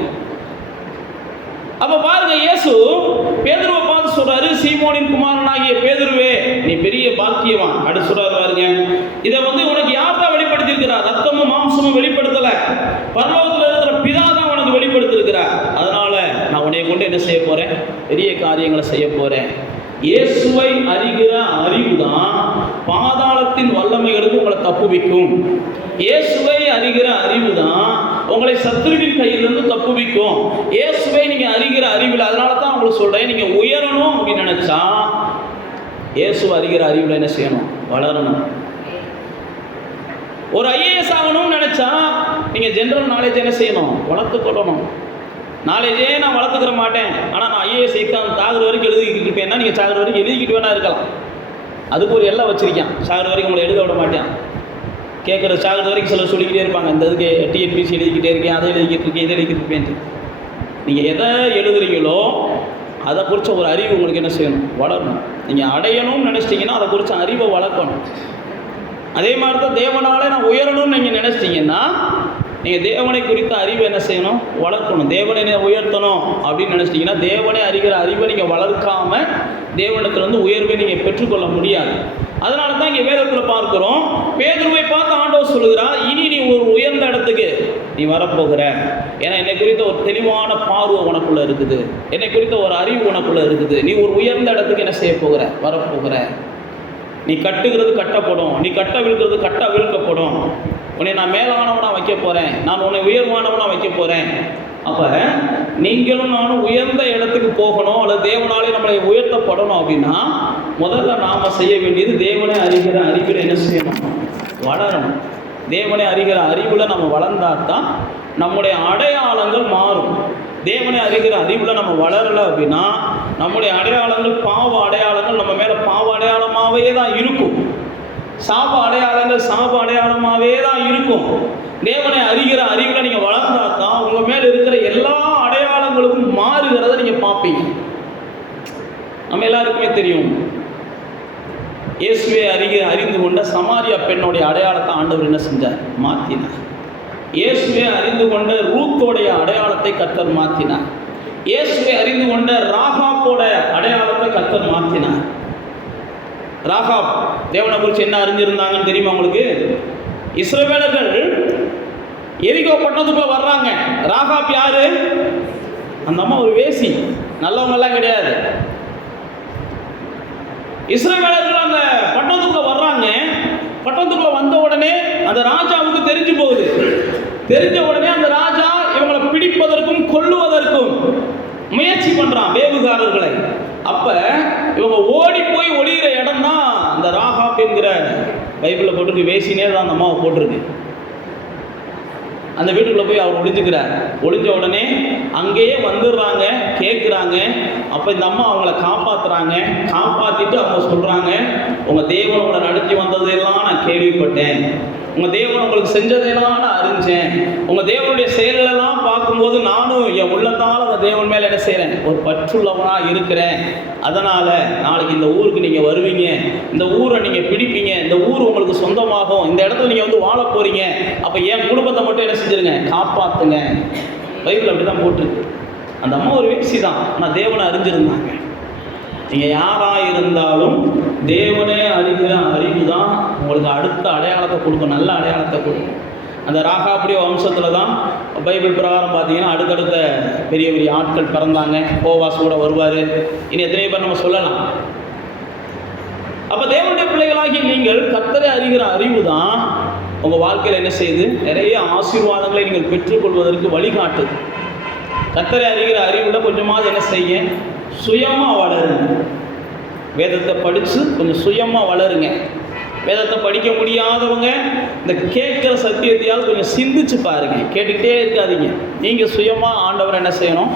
அப்போ பாருங்க, இயேசு பேதுருவை பார்த்து சொல்றாரு, சீமோனின் குமாரனாகிய பேதுருவே, நீ பெரிய பாக்கியவான். அடுத்து சொல்றாரு பாருங்க, இதை உனக்கு யார் தான் வெளிப்படுத்தியிருக்கிறார்? ரத்தமும் மாம்சமும் வெளிப்படுத்தல, பரலோகத்தில் இருக்கிற பிதா தான் உனக்கு வெளிப்படுத்தியிருக்கிறார். அதனால நான் உன்னை கொண்டு என்ன செய்ய போறேன்? பெரிய காரியங்களை செய்ய போறேன். இயேசுவை அறிகிற அறிவு தான் பாதாளத்தின் வல்லமைகளுக்கு உங்களை தப்புவிக்கும். இயேசுவை அறிகிற அறிவு தான் உங்களை சத்துருவின் கையிலிருந்து தப்புவிக்கும். இயேசுவை நீங்க அறிகிற அறிவில், அதனால தான் உங்களுக்கு சொல்றேன், நீங்க உயரணும் அப்படின்னு நினைச்சா இயேசு அறிகிற அறிவில் என்ன செய்யணும்? வளரணும். ஒரு IAS ஆகணும்னு நினைச்சா நீங்க ஜெனரல் நாலேஜ் என்ன செய்யணும்? வளர்த்துக்கொள்ளணும். நாலேஜே நான் வளர்த்துக்கிற மாட்டேன், ஆனால் நான் IAS எக்ஸாம் சாகுற வரைக்கும் எழுதிக்கிட்டு இருப்பேன்னா நீங்கள் சாகுற வரைக்கும் எழுதிக்கிட்டு வேணா இருக்கலாம். அதுக்கு ஒரு எல்லாம் வச்சிருக்கேன். சாகுற வரைக்கும் உங்களை எழுத விட மாட்டேன். கேட்குற சாகுற வரைக்கும் சிலர் சொல்லிக்கிட்டே இருப்பாங்க, இந்த இதுக்கு TNPSC எழுதிக்கிட்டே இருக்கேன், அதை எழுதிக்கிட்டு இருக்கேன், இதை எழுதிக்கிட்டு இருப்பேன். நீங்கள் எதை எழுதுறீங்களோ அதை குறித்த ஒரு அறிவு உங்களுக்கு என்ன செய்யணும்? வளரணும். நீங்கள் அடையணும்னு நினச்சிட்டிங்கன்னா அதை குறித்த அறிவை வளர்க்கணும். அதே மாதிரி தான் தேவனாலே நான் உயரணும்னு நீங்கள் நினச்சிட்டிங்கன்னா நீங்கள் தேவனை குறித்த அறிவை என்ன செய்யணும்? வளர்க்கணும். தேவனை உயர்த்தணும் அப்படின்னு நினச்சிட்டிங்கன்னா தேவனை அறிகிற அறிவை நீங்கள் வளர்க்காமல் தேவனத்திலிருந்து உயர்வை நீங்கள் பெற்றுக்கொள்ள முடியாது. அதனால தான் இங்கே வேதத்தில் பார்க்குறோம், பேதுருவை பார்த்து ஆண்டவர் சொல்லுகிறார், இனி நீ ஒரு உயர்ந்த இடத்துக்கு நீ வரப்போகிற. ஏன்னா என்னை குறித்த ஒரு தெளிவான பார்வை உனக்குள்ளே இருக்குது, என்னை குறித்த ஒரு அறிவு உனக்குள்ளே இருக்குது. நீ ஒரு உயர்ந்த இடத்துக்கு என்ன செய்ய போகிற? வரப்போகிற. நீ கட்டுகிறது கட்டப்படும், நீ கட்ட விழுக்கிறது கட்ட விழுக்கப்படும். உன்னை நான் மேலானவனாக வைக்க போகிறேன், நான் உன்னை உயர்வானவனாக வைக்க போகிறேன். அப்போ நீங்களும் நானும் உயர்ந்த இடத்துக்கு போகணும், அல்லது தேவனாலே நம்மளை உயர்த்தப்படணும் அப்படின்னா முதல்ல நாம் செய்ய வேண்டியது தேவனை அறிகிற அறிவில் என்ன செய்யணும்? வளரணும். தேவனை அறிகிற அறிவில் நம்ம வளர்ந்தால்தான் நம்முடைய அடையாளங்கள் மாறும். தேவனை அறிகிற அறிவில் நம்ம வளரலை அப்படின்னா நம்முடைய அடையாளங்கள் பாவ அடையாளங்கள் நம்ம மேலே பாவ அடையாளமாகவே தான் இருக்கும். சாப அடையாளங்கள் சாப அடையாளமாகவே தான் இருக்கும். தேவனை அறிகிற அறிவில் நீங்கள் வளர்ந்தால் தான் உங்கள் மேலே இருக்கிற எல்லா அடையாளங்களுக்கும் மாறுகிறத நீங்கள் பார்ப்பீங்க. நம்ம எல்லாருக்குமே தெரியும், இயேசுவை அறிந்து கொண்ட சமாரியா பெண்ணுடைய அடையாளத்தை ஆண்டவர் என்ன செஞ்சார்? மாற்றினார். இயேசுவை அறிந்து கொண்ட ரூத்தோடைய அடையாளத்தை கர்த்தர் மாற்றினார். இயேசுவை அறிந்து கொண்ட ராகாப்போட அடையாளத்தை கர்த்தர் மாற்றினார். ராகாப் தேவனை குறித்து என்ன அறிஞ்சிருந்தாங்கன்னு தெரியுமா உங்களுக்கு? இஸ்ரவேலர்கள் எரிகோ பட்டணத்துக்குள்ள வர்றாங்க. ராகாப் யாரு? அந்த அம்மா ஒரு வேசி, நல்லவங்கெல்லாம் கிடையாது. இஸ்ரவேலர்கள் அந்த பட்டணத்துக்குள்ள வர்றாங்க. பட்டணத்துக்குள்ள வந்த உடனே அந்த ராஜாவுக்கு தெரிஞ்சு போகுது. தெரிஞ்ச உடனே அந்த ராஜா இவங்களை பிடிப்பதற்கும் கொல்லுவதற்கும் முயற்சி பண்றான், வேவுகாரர்களை. அப்ப இவங்க ஓடி போய் ஒளிகிற இடம் தான் அந்த ராகாப் என்கிற பைபிளில் போட்டிருக்கு, வேசினே தான் அந்த அம்மாவை போட்டிருக்கு. அந்த வீட்டுக்குள்ளே போய் அவர் ஒளிஞ்சுக்கிறார். ஒளிஞ்ச உடனே அங்கேயே வந்துடுறாங்க, கேட்குறாங்க. அப்போ இந்த அம்மா அவங்கள காப்பாற்றுறாங்க. காப்பாற்றிட்டு அவங்க சொல்கிறாங்க, உங்கள் தேவன் உங்களை நடத்தி வந்ததெல்லாம் நான் கேள்விப்பட்டேன், உங்கள் தேவன் உங்களுக்கு செஞ்சதெல்லாம் நான் அறிஞ்சேன், உங்கள் தேவனுடைய செயலெல்லாம் பார்க்கும்போது நானும் என் உள்ளத்தால் அந்த தேவன் மேலே என்ன செய்கிறேன்? ஒரு பற்றுள்ளவனாக இருக்கிறேன். அதனால் நாளைக்கு இந்த ஊருக்கு நீங்கள் வருவீங்க, இந்த ஊரை நீங்கள் பிடிப்பீங்க, இந்த ஊர் உங்களுக்கு சொந்தமாகும், இந்த இடத்துல நீங்கள் வாழ போகிறீங்க. அப்போ என் குடும்பத்தை மட்டும் என்ன செஞ்சுருங்க? காப்பாற்றுங்க. பைபிள் அப்படி தான் போட்டிருக்கு. அந்த அம்மா ஒரு வேசி தான், ஆனால் தேவனை அறிஞ்சிருந்தாங்க. நீங்கள் யாராக இருந்தாலும் தேவனே அறிகிற அறிவு தான் உங்களுக்கு அடுத்த அடையாளத்தை கொடுக்கும், நல்ல அடையாளத்தை கொடுக்கும். அந்த ராகாப்புடைய வம்சத்தில் தான் பைபிள் பிரகாரம் பார்த்தீங்கன்னா அடுத்தடுத்த பெரிய பெரிய ஆட்கள் பிறந்தாங்க. போவாஸ் கூட வருவார். இனி எத்தனை பேர் நம்ம சொல்லலாம். அப்போ தேவனுடைய பிள்ளைகளாகி நீங்கள் கர்த்தரை அறிகிற அறிவு தான் உங்கள் வாழ்க்கையில் என்ன செய்யுது? நிறைய ஆசீர்வாதங்களை நீங்கள் பெற்றுக்கொள்வதற்கு வழிகாட்டுது. கர்த்தரை அறிகிற அறிவில் கொஞ்சமாவது என்ன செய்ய? சுயமாக வளருங்க. வேதத்தை படித்து கொஞ்சம் சுயமாக வளருங்க. வேதத்தை படிக்க முடியாதவங்க இந்த கேட்குற சத்தியத்தையாவது கொஞ்சம் சிந்திச்சு பாருங்க. கேட்டுக்கிட்டே இருக்காதீங்க. நீங்கள் சுயமாக ஆண்டவரை என்ன செய்யணும்?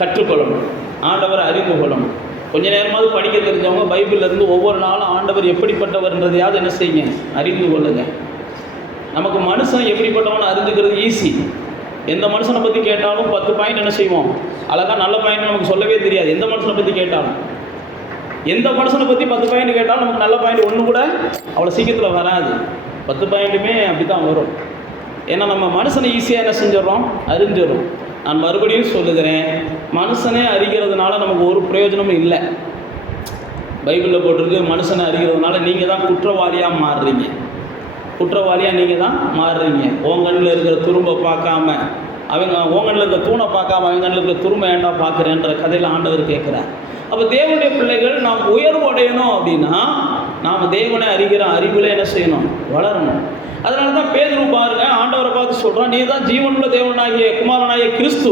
கற்றுக்கொள்ளணும், ஆண்டவரை அறிந்து கொள்ளணும். கொஞ்ச நேரமாவது படிக்க தெரிஞ்சவங்க பைபிள்லேருந்து ஒவ்வொரு நாளும் ஆண்டவர் எப்படிப்பட்டவர்ன்றதையாவது என்ன செய்யுங்க? அறிந்து கொள்ளுங்க. நமக்கு மனுஷன் எப்படிப்பட்டவன்னு அறிஞ்சுக்கிறது ஈஸி. எந்த மனுஷனை பற்றி கேட்டாலும் 10 பாயிண்ட் என்ன செய்வோம், அழகாக நல்ல பாயிண்ட் நமக்கு சொல்லவே தெரியாது. எந்த மனுஷனை பற்றி கேட்டாலும், எந்த மனுஷனை பற்றி 10 பாயிண்ட் கேட்டாலும் நமக்கு நல்ல பாயிண்ட் ஒன்று கூட அவ்வளோ சீக்கிரத்தில் வராது. 10 பாயிண்ட்டுமே அப்படி தான் வரும். ஏன்னா நம்ம மனுஷனை ஈஸியாக என்ன செஞ்சிடறோம், அறிஞ்சிடறோம். நான் மறுபடியும் சொல்லுகிறேன், மனுஷனே அறிகிறதுனால நமக்கு ஒரு பிரயோஜனமும் இல்லை. பைபிளில் போட்டிருக்கு, மனுஷனை அறிகிறதுனால நீங்கள் தான் குற்றவாளியாக மாறுறீங்க. குற்றவாளியாக நீங்கள் தான் மாறுறீங்க. ஓங்கண்ணில் இருக்கிற துரும்பை பார்க்காம, அவங்க ஓங்கண்ணில் இருக்கிற தூணை பார்க்காம அவங்க கண்ணில் இருக்கிற துரும்பை ஏண்டா பார்க்குறேன்ற கதையில் ஆண்டவர் கேட்குறார். அப்போ தேவனுடைய பிள்ளைகள் நாம் உயர்வு அடையணும் அப்படின்னா நாம் தேவனை அறிகிற அறிவில் என்ன செய்யணும், வளரணும். அதனால தான் பேதுரு பாருங்க, ஆண்டவரை பார்த்து சொல்கிறான், நீ தான் ஜீவனுள்ள தேவனாகிய குமாரனாகிய கிறிஸ்து.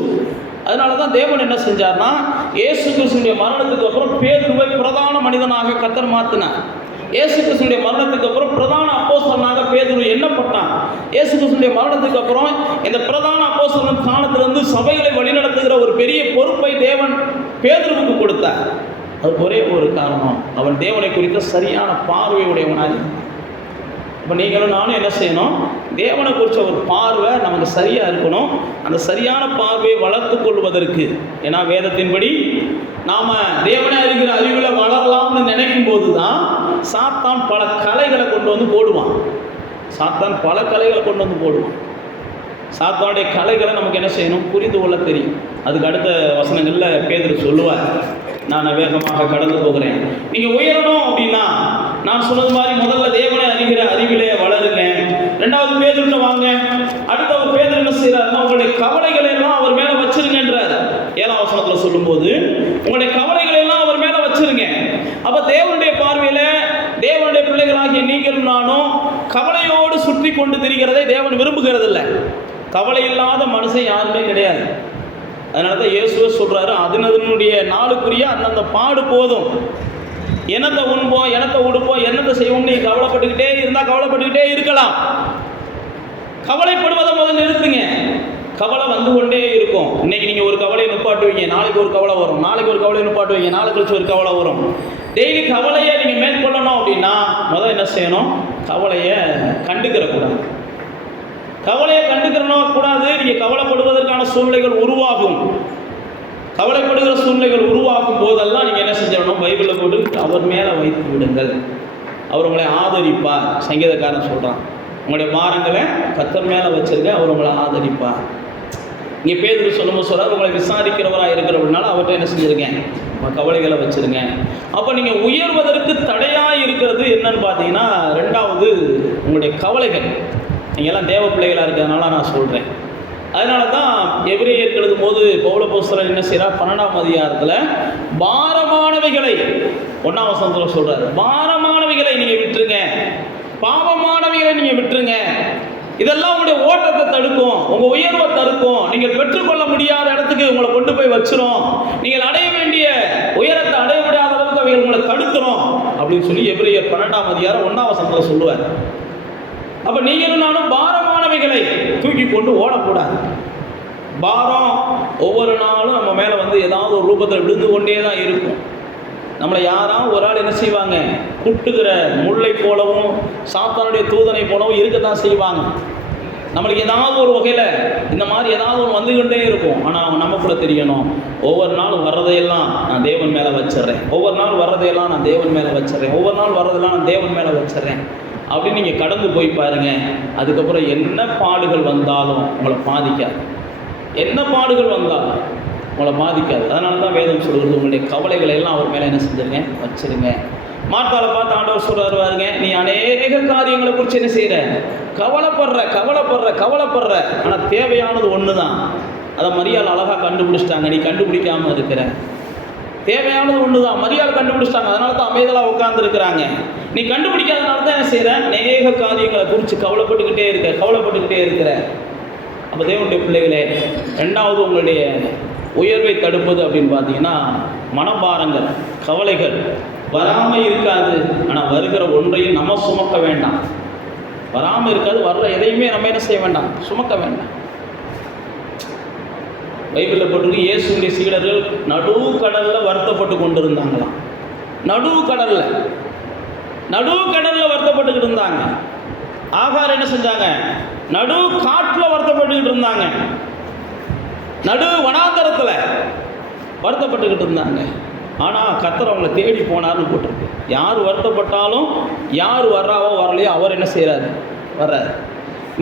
அதனால தான் தேவன் என்ன செஞ்சார்னா, இயேசு கிறிஸ்துடைய மரணத்துக்கு அப்புறம் பேதுருவை பிரதான மனிதனாக கர்த்தர் மாற்றினார். இயேசு கிறிஸ்துடைய மரணத்துக்கு அப்புறம் பிரதான அப்போஸ்தலனாக பேதுரு எண்ணப்பட்டான். இயேசு கிறிஸ்துடைய மரணத்துக்கு அப்புறம் இந்த பிரதான அப்போஸ்தலன் ஸ்தானத்திலிருந்து சபைகளை வழிநடத்துகிற ஒரு பெரிய பொறுப்பை தேவன் பேதுருவுக்கு கொடுத்தார். அதுக்கு ஒரே ஒரு காரணம், அவன் தேவனை குறித்த சரியான பார்வை உடையவனாக. இப்போ நீங்களும் நானும் என்ன செய்யணும், தேவனை குறித்த ஒரு பார்வை நமக்கு சரியாக இருக்கணும். அந்த சரியான பார்வையை வளர்த்து கொள்வதற்கு, ஏன்னா வேதத்தின்படி நாம் தேவனை அறிகிற அறிவில் வளரலாம்னு நினைக்கும் போது தான் சாத்தான் பல கலைகளை கொண்டு வந்து போடுவான். சாத்தான் பல கலைகளை கொண்டு வந்து போடுவான். சாத்தானுடைய கலைகளை நமக்கு என்ன செய்யணும், புரிந்து கொள்ள தெரியும். அதுக்கு அடுத்த வசனங்களில் பேதுரு சொல்லுவார். நான் வேகமாக கடந்து போகிறேன். நீங்கள் உயரணும் அப்படின்னா நான் சொன்னது மாதிரி முதல்ல தேவனை அறிகிற அறிவிலே வளருங்க. 2வது பேதுருட்ட வாங்க. அடுத்த பேதுரு என்ன செய்யறாருன்னா, உங்களுடைய கவலைகளை எல்லாம் அவர் மேலே வச்சிருங்கன்றார். 7ஆம் வசனத்தில் சொல்லும்போது உங்களுடைய கவலைகளை எல்லாம் அவர் மேலே வச்சிருங்க. அப்போ தேவனுடைய பார்வையில் தேவனுடைய பிள்ளைகளாகிய நீங்களும் நானும் கவலையோடு சுற்றி கொண்டு திரிகிறதை தேவன் விரும்புகிறதில்லை. கவலை இல்லாத மனுஷன் யாருமே கிடையாது. அதனால தான் இயேசுவே சொல்கிறாரு, அதனுடைய நாளுக்குரிய அந்தந்த பாடு போதும். என்னத்தை உண்போம், என்னத்தை உடுப்போம், என்னத்தை செய்வோம், நீ கவலைப்பட்டுக்கிட்டே இருந்தால் கவலைப்பட்டுக்கிட்டே இருக்கலாம். கவலைப்படுவதை முதல்ல நிறுத்துங்க. கவலை வந்து கொண்டே இருக்கும். இன்னைக்கு நீங்கள் ஒரு கவலையை நிப்பாட்டுவீங்க, நாளைக்கு ஒரு கவலை வரும், நாளைக்கு ஒரு கவலையை நிப்பாட்டுவீங்க, நாளை கழிச்சு ஒரு கவலை வரும். டெய்லி கவலையை நீங்கள் மேற்கொள்ளணும் அப்படின்னா முதல்ல என்ன செய்யணும், கவலையை கண்டுக்கிறக்கூடாது. கவலையை கண்டுக்கிறனும் கூடாது. நீங்கள் கவலைப்படுவதற்கான சூழ்நிலைகள் உருவாகும். கவலைப்படுகிற சூழ்நிலைகள் உருவாகும் போதெல்லாம் நீங்கள் என்ன செஞ்சிடணும், பைபிளில் போட்டு அவர் மேலே வைத்து விடுங்கள். அவர் உங்களை ஆதரிப்பார். சங்கீதக்காரன் சொல்கிறான், உங்களுடைய பாரங்களை கர்த்தர் மேலே வச்சிருங்க, அவர் உங்களை ஆதரிப்பார். இங்கே பேதுரு சொல்லும்போது சொல்கிறார், உங்களை விசாரிக்கிறவராக இருக்கிறவனால அவர்கிட்ட என்ன செஞ்சுருங்க, கவலைகளை வச்சுருங்க. அப்போ நீங்கள் உயர்வதற்கு தடையாக இருக்கிறது என்னன்னு பார்த்தீங்கன்னா, 2வது உங்களுடைய கவலைகள். நீங்கள்லாம் தேவ பிள்ளைகளாக இருக்கிறதுனால நான் சொல்கிறேன். அதனால தான் எபிரேயர் எழுதும் போது பவுல் அப்போஸ்தலன் என்ன செய்கிறார், 12ஆம் அதிகாரத்தில் பாரமானவைகளை 1ஆம் வசனத்தில் சொல்கிறார், பாரமானவைகளை நீங்கள் விட்டுருங்க, பாவமானவைகளை நீங்கள் விட்டுருங்க. இதெல்லாம் உங்களுடைய ஓட்டத்தை தடுக்கும், உங்கள் உயர்வை தடுக்கும், நீங்கள் பெற்றுக்கொள்ள முடியாத இடத்துக்கு உங்களை கொண்டு போய் வச்சிரும், நீங்கள் அடைய வேண்டிய உயரத்தை அடைய முடியாத அளவுக்கு அவைகள் உங்களை தடுக்கிறோம் அப்படின்னு சொல்லி எபிரேயர் 12ஆம் அதிகாரம் 1ஆம் வசனத்தில் சொல்லுவார். அப்போ நீங்களும் நானும் பாரமானவைகளை தூக்கி கொண்டு ஓடக்கூடாது. பாரம் ஒவ்வொரு நாளும் நம்ம மேலே வந்து ஏதாவது ஒரு ரூபத்தில் விழுந்து கொண்டே தான் இருக்கும். நம்மளை யாராவது ஒரு ஆள் என்ன செய்வாங்க, குட்டுகிற முல்லை போலவும் சாத்தானுடைய தூதனை போலவும் இருக்கத்தான் செய்வாங்க. நம்மளுக்கு ஏதாவது ஒரு வகையில் இந்த மாதிரி ஏதாவது ஒன்று வந்துக்கிட்டே இருக்கும். ஆனால் அவங்க நமக்குள்ள தெரியணும், ஒவ்வொரு நாள் வர்றதையெல்லாம் நான் தேவன் மேலே வச்சிட்றேன், ஒவ்வொரு நாள் வர்றதையெல்லாம் நான் தேவன் மேலே வச்சிட்றேன், ஒவ்வொரு நாள் வர்றதெல்லாம் நான் தேவன் மேலே வச்சிட்றேன் அப்படின்னு நீங்கள் கடந்து போய் பாருங்கள். அதுக்கப்புறம் என்ன பாடுகள் வந்தாலும் உங்களை பாதிக்காது. என்ன பாடுகள் வந்தாலும் உங்களை பாதிக்காது. அதனால தான் வேதம் சொல்கிறது, உங்களுடைய கவலைகளை எல்லாம் அவர் மேலே என்ன செஞ்சுருங்க, வச்சுருங்க. மார்த்தாளை பார்த்து ஆண்டவர் சொல்கிறாரு, பாருங்க, நீ அநேக காரியங்களை குறித்து என்ன செய்கிற, கவலைப்படுற. ஆனால் தேவையானது ஒன்று தான். அதை மரியாள் அழகாக கண்டுபிடிச்சிட்டாங்க, நீ கண்டுபிடிக்காமல் இருக்கிற. தேவையானது ஒன்று தான், மரியாதை கண்டுபிடிச்சிட்டாங்க. அதனால தான் அமைதலாக உட்கார்ந்துருக்கிறாங்க. நீ கண்டுபிடிக்காதனால தான் என்ன செய்கிற, அநேக காரியங்களை குறித்து கவலைப்பட்டுக்கிட்டே இருக்கிற. அப்போ தேவனுடைய பிள்ளைகளே, 2வது உங்களுடைய உயர்வை தடுப்பது அப்படின்னு பார்த்தீங்கன்னா, மனபாரங்கள், கவலைகள் வராமல் இருக்காது. ஆனால் வருகிற ஒன்றையும் நம்ம சுமக்க வேண்டாம். வராமல் இருக்காது, வர்ற எதையுமே நம்ம என்ன செய்ய வேண்டாம், சுமக்க வேண்டாம். பைபிளில் போட்டிருக்கு, இயேசுடைய சீடர்கள் நடுக்கடலில் வருத்தப்பட்டு கொண்டு இருந்தாங்களாம். நடுக்கடலில் வருத்தப்பட்டுக்கிட்டு இருந்தாங்க. ஆகார் என்ன செஞ்சாங்க, காட்டில் வருத்தப்பட்டுக்கிட்டு இருந்தாங்க. நடு வனாந்தரத்தில் வருத்தப்பட்டுக்கிட்டு இருந்தாங்க. ஆனால் கர்த்தர் அவங்களை தேடி போனார்னு போட்டிருக்கு. யார் வருத்தப்பட்டாலும், யார் வர்றாவோ வரலையோ அவர் என்ன செய்கிறாரு? வர்றாரு.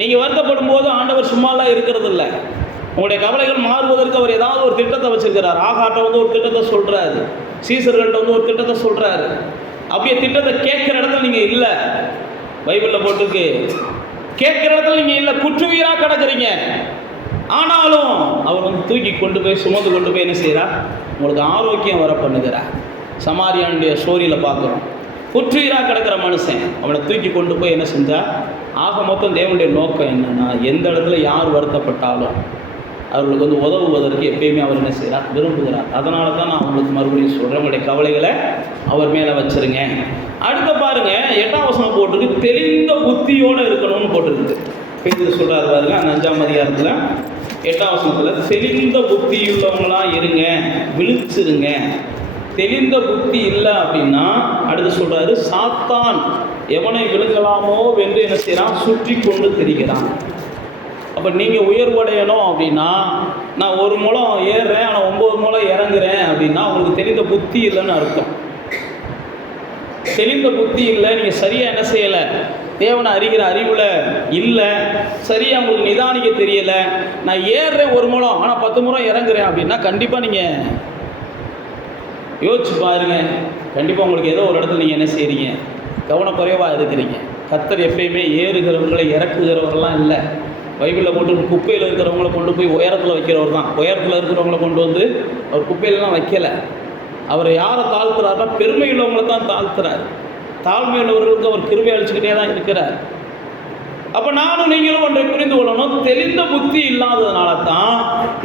நீங்கள் வருத்தப்படும் போது ஆண்டவர் சும்மாலாம் இருக்கிறது இல்லை. உங்களுடைய கவலைகள் மாறுவதற்கு அவர் ஏதாவது ஒரு திட்டத்தை வச்சிருக்கிறார். ஆகாட்ட வந்து ஒரு திட்டத்தை சொல்கிறாரு, சீசர்கள்ட்ட வந்து ஒரு திட்டத்தை சொல்கிறாரு. அப்படியே திட்டத்தை கேட்குற இடத்துல நீங்கள் இல்லை. பைபிளில் போட்டிருக்கு, கேட்குற இடத்துல நீங்கள் இல்லை, குற்றுயிராக கிடக்குறீங்க. ஆனாலும் அவர் வந்து தூக்கி கொண்டு போய் சுமந்து கொண்டு போய் என்ன செய்கிறார்? உங்களுக்கு ஆரோக்கியம் வர பண்ணுகிறார். சமாரியானுடைய ஸ்டோரியில் பார்க்குறோம். குற்றுயிராக கிடக்கிற மனுஷன் அவனை தூக்கி கொண்டு போய் என்ன செஞ்சால், ஆக மொத்தம் தேவனுடைய நோக்கம் என்னென்னா, எந்த இடத்துல யார் வருத்தப்பட்டாலும் அவர்களுக்கு வந்து உதவுவதற்கு எப்பயுமே அவர் என்ன செய்கிறார்? விரும்புகிறார். அதனால தான் நான் அவங்களுக்கு மறுபடியும் சொல்கிறேன், உங்களுடைய கவலைகளை அவர் மேலே வச்சுருங்க. அடுத்த பாருங்கள், 8ஆம் வசனம் போட்டிருக்கு, தெளிந்த புத்தியோடு இருக்கணும்னு போட்டிருக்கு. பேதுரு சொல்கிறார் பாருங்க, அந்த 5ஆம் அதிகாரத்தில் 8ஆம் வசனத்தில், தெளிந்த புத்தியுள்ளவங்களாக இருங்க, விழிச்சிருங்க. தெளிந்த புத்தி இல்லை அப்படின்னா அடுத்து சொல்கிறாரு, சாத்தான் எவனை விழுங்கலாமோ என்று என்ன செய்கிறான்? சுற்றி கொண்டு திரிகிறான். அப்போ நீங்கள் உயர்வடையணும் அப்படின்னா, நான் 1 முழம் ஏறுறேன் ஆனால் 9 முழம் இறங்குறேன் அப்படின்னா உங்களுக்கு தெளிந்த புத்தி இல்லைன்னு அர்த்தம். தெளிந்த புத்தி இல்லை, நீங்கள் சரியாக என்ன செய்யலை? தேவனை அறிகிற அறிவில் இல்லை, சரியாக உங்களுக்கு நிதானிக்க தெரியலை. நான் ஏறுறேன் 1 முழம் ஆனால் 10 முறை இறங்குறேன் அப்படின்னா கண்டிப்பாக நீங்கள் யோசிச்சு பாருங்க, கண்டிப்பாக உங்களுக்கு ஏதோ ஒரு இடத்துல நீங்கள் என்ன செய்கிறீங்க? கவனக்குறைவாக இருக்கிறீங்க. கர்த்தர் எப்பயுமே ஏறுகிறவர்களை இறக்குகிறவர்கள்லாம் இல்லை. பைபிளில் போட்டு குப்பையில் இருக்கிறவங்கள கொண்டு போய் உயரத்தில் வைக்கிறவர் தான். உயரத்தில் இருக்கிறவங்கள கொண்டு வந்து அவர் குப்பையிலலாம் வைக்கலை. அவரை யாரை தாழ்த்துறாருன்னா பெருமை உள்ளவங்களை தான் தாழ்த்துறார். தாழ்மை உள்ளவர்களுக்கு அவர் கிருபை அளிச்சுக்கிட்டே தான் இருக்கிறார். அப்போ நானும் நீங்களும் ஒன்றை புரிந்து கொள்ளணும், தெளிந்த புத்தி இல்லாததுனால தான்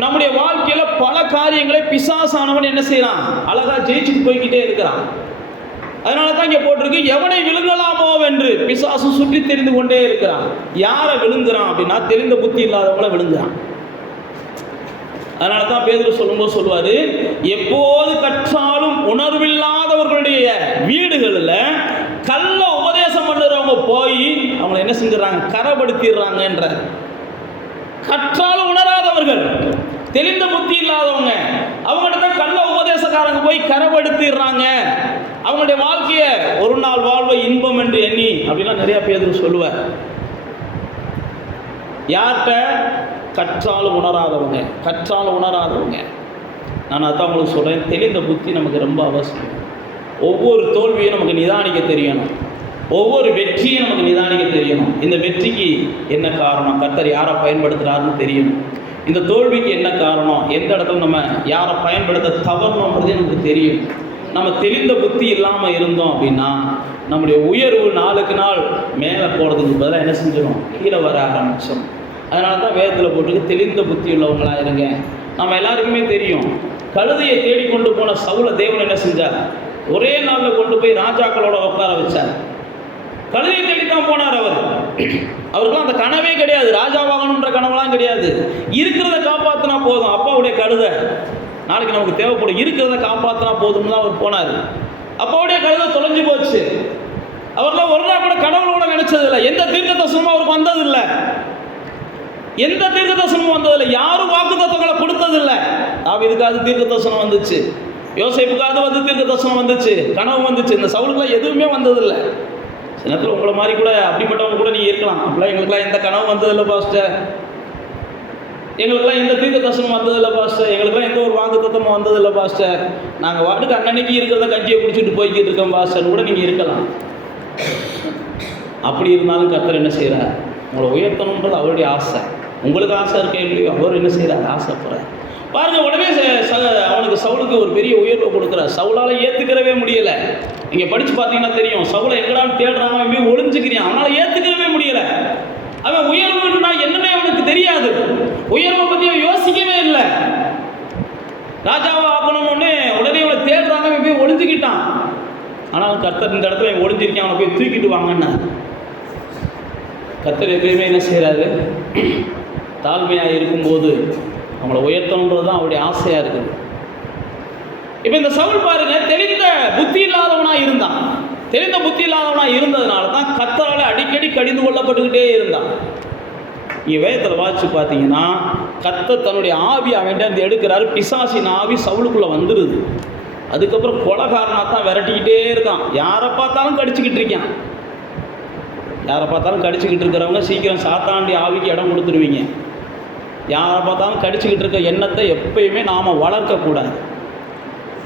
நம்முடைய வாழ்க்கையில் பல காரியங்களை பிசாசானவன் என்ன செய்யறான்? அழகாக ஜெயிச்சுட்டு போய்கிட்டே இருக்கிறான். அதனால தான் இங்கே போட்டிருக்கு, எவனை விழுங்கலாமோ என்று பிசாசு சுற்றி தெரிந்து கொண்டே இருக்கிறான். யாரை விழுங்குறான் அப்படின்னா தெளிந்த புத்தி இல்லாதவங்கள விழுங்குறான். அதனால தான் பேதுரு சொல்லும்போது சொல்லுவார், எப்போது கற்றாலும் உணர்வில்லாதவர்களுடைய வீடுகளில் கள்ள உபதேசம் பண்ணுறவங்க போய் அவங்களை என்ன செஞ்சிடறாங்க? கரைப்படுத்திடுறாங்கன்ற. கற்றாலும் உணராதவர்கள், தெளிந்த புத்தி இல்லாதவங்க, அவங்கள்ட்ட தான் கள்ள உபதேசக்காரங்க போய் கரைப்படுத்திடுறாங்க. அவங்களுடைய வாழ்க்கையை ஒரு நாள் வாழ்வை இன்பம் என்று எண்ணி அப்படிலாம் நிறைய பேர் சொல்லுவார். யார்கிட்ட? கற்றாலும் உணராதவங்க, கற்றாலும் உணராதவங்க. நான் அதான் உங்களுக்கு சொல்கிறேன், தெளிந்த புத்தி நமக்கு ரொம்ப அவசியம். ஒவ்வொரு தோல்வியும் நமக்கு நிதானிக்க தெரியணும், ஒவ்வொரு வெற்றியும் நமக்கு நிதானிக்க தெரியணும். இந்த வெற்றிக்கு என்ன காரணம்? கர்த்தர் யாரை பயன்படுத்துகிறாருன்னு தெரியணும். இந்த தோல்விக்கு என்ன காரணம்? எந்த இடத்துல நம்ம யாரை பயன்படுத்த தவறணுன்றதே நமக்கு தெரியும். நம்ம தெளிந்த புத்தி இல்லாமல் இருந்தோம் அப்படின்னா நம்முடைய உயர்வு நாளுக்கு நாள் மேலே போகிறதுக்கு பதிலாக என்ன செஞ்சிடும்? கீழே வர ஆரம்பிச்சிடும். அதனால தான் வேதத்தில் போட்டுருக்கு, தெளிந்த புத்தி உள்ளவங்களாக இருங்க. நம்ம எல்லாருக்குமே தெரியும், கழுதையை தேடிக்கொண்டு போன சவுலை தேவன் என்ன செஞ்சார்? ஒரே நாளில் கொண்டு போய் ராஜாக்களோட உட்கார வச்சார். கழுதையை தேடித்தான் போனார். அவருக்கெல்லாம் அந்த கனவே கிடையாது, ராஜாவாகணுன்ற கனவெல்லாம் கிடையாது. இருக்கிறத காப்பாற்றினா போதும். அப்பாவுடைய கழுதை நாளைக்கு நமக்கு தேவைப்படும், இருக்கிறத காப்பாற்றினா போதும்னு தான் அவர் போனார். அப்பாவுடைய கழுதை தொலைஞ்சு போச்சு. அவர்லாம் ஒரு நாள் கூட கடவுளோட நினைச்சதில்லை. எந்த தீர்க்க தரிசனமும் அவருக்கு வந்ததில்லை. எந்த தீர்க்க தரிசனமும் வந்ததில்லை. யாரும் வாக்கு தத்துவங்களை கொடுத்ததில்லை. தாவீதுக்காவது தீர்க்க தரிசனம் வந்துச்சு, யோசேப்புக்காவது வந்து தீர்க்க தரிசனம் வந்துச்சு, கனவு வந்துச்சு. இந்த சவுலுக்குலாம் எதுவுமே வந்ததில்லை. சில நேரத்தில் உங்களை மாதிரி கூட அப்படிப்பட்டவங்க கூட நீங்கள் இருக்கலாம். அப்படிலாம் எங்களுக்குலாம் எந்த கனவு வந்ததில்லை பாஸ்டர், எங்களுக்கெல்லாம் எந்த தீர்க்க தரிசனம் வந்ததில்லை பாஸ்டர், எங்களுக்கெல்லாம் எந்த ஒரு வாக்கு தத்துவம் வந்ததில்லை பாஸ்டர், நாங்கள் வாட்டுக்கு அன்னன்னைக்கு இருக்கிறத கஞ்சியை குடிச்சிட்டு போய்கிட்டு இருக்கோம் பாஸ்டர் கூட நீங்கள் இருக்கலாம். அப்படி இருந்தாலும் கர்த்தர் என்ன செய்கிறார்? உங்களை உயர்த்தணுன்றது அவருடைய ஆசை. உங்களுக்கு ஆசை இருக்கே இல்லையோ, அவர் என்ன செய்கிறார்? ஆசைப்படுறார். பாருங்க, உடனே அவனுக்கு சவுலுக்கு ஒரு பெரிய உயர்வை கொடுக்குறார். சவுலால் ஏற்றுக்கிறவே முடியலை. நீங்கள் படித்து பார்த்தீங்கன்னா தெரியும், சவுலை எங்கடான்னு தேடுறாங்க, அவன் ஒளிஞ்சுக்கிறான், அவனால் ஏற்றுக்கிறவே முடியலை. அவன் உயர்வுன்னா என்னன்னே அவனுக்கு தெரியாது. உயர்வை பற்றி அவன் யோசிக்கவே இல்லை. ராஜாவை ஆக்கணும்னு உடனே அவனை தேடுறாங்க, அவன் போய் ஒளிஞ்சுக்கிட்டான். ஆனால் கர்த்தர் இந்த இடத்துல அவன் ஒளிஞ்சிருக்கான், அவனை போய் தூக்கிட்டு வாங்கன்னா. கர்த்தர் எப்பயுமே என்ன செய்கிறாரு? தாழ்மையாக இருக்கும்போது அவங்கள உயர்த்தணுன்றது தான் அவருடைய ஆசையாக இருக்குது. இப்போ இந்த சவுல் பாருங்க, தெளிந்த புத்தி இல்லாதவனாக இருந்தான். தெளிந்த புத்தி இல்லாதவனாக இருந்ததுனால தான் கர்த்தரால் அடிக்கடி கடிந்து கொள்ளப்பட்டுக்கிட்டே இருந்தான். நீங்கள் வேதத்தில் வாசித்து பார்த்தீங்கன்னா கர்த்தர் தன்னுடைய ஆவி அவன்கிட்ட எடுக்கிறாரு. பிசாசின் ஆவி சவுலுக்குள்ளே வந்துடுது. அதுக்கப்புறம் கொலைகாரனாக தான் விரட்டிக்கிட்டே இருக்கான். யாரை பார்த்தாலும் கடிச்சிக்கிட்டு இருக்கான். யாரை பார்த்தாலும் கடிச்சிக்கிட்டு இருக்கிறவங்க சீக்கிரம் சாத்தாண்டி ஆவிக்கு இடம் கொடுத்துருவீங்க. யாரை பார்த்தாலும் கடிச்சிக்கிட்டு இருக்க எண்ணத்தை எப்பயுமே நாம் வளர்க்கக்கூடாது.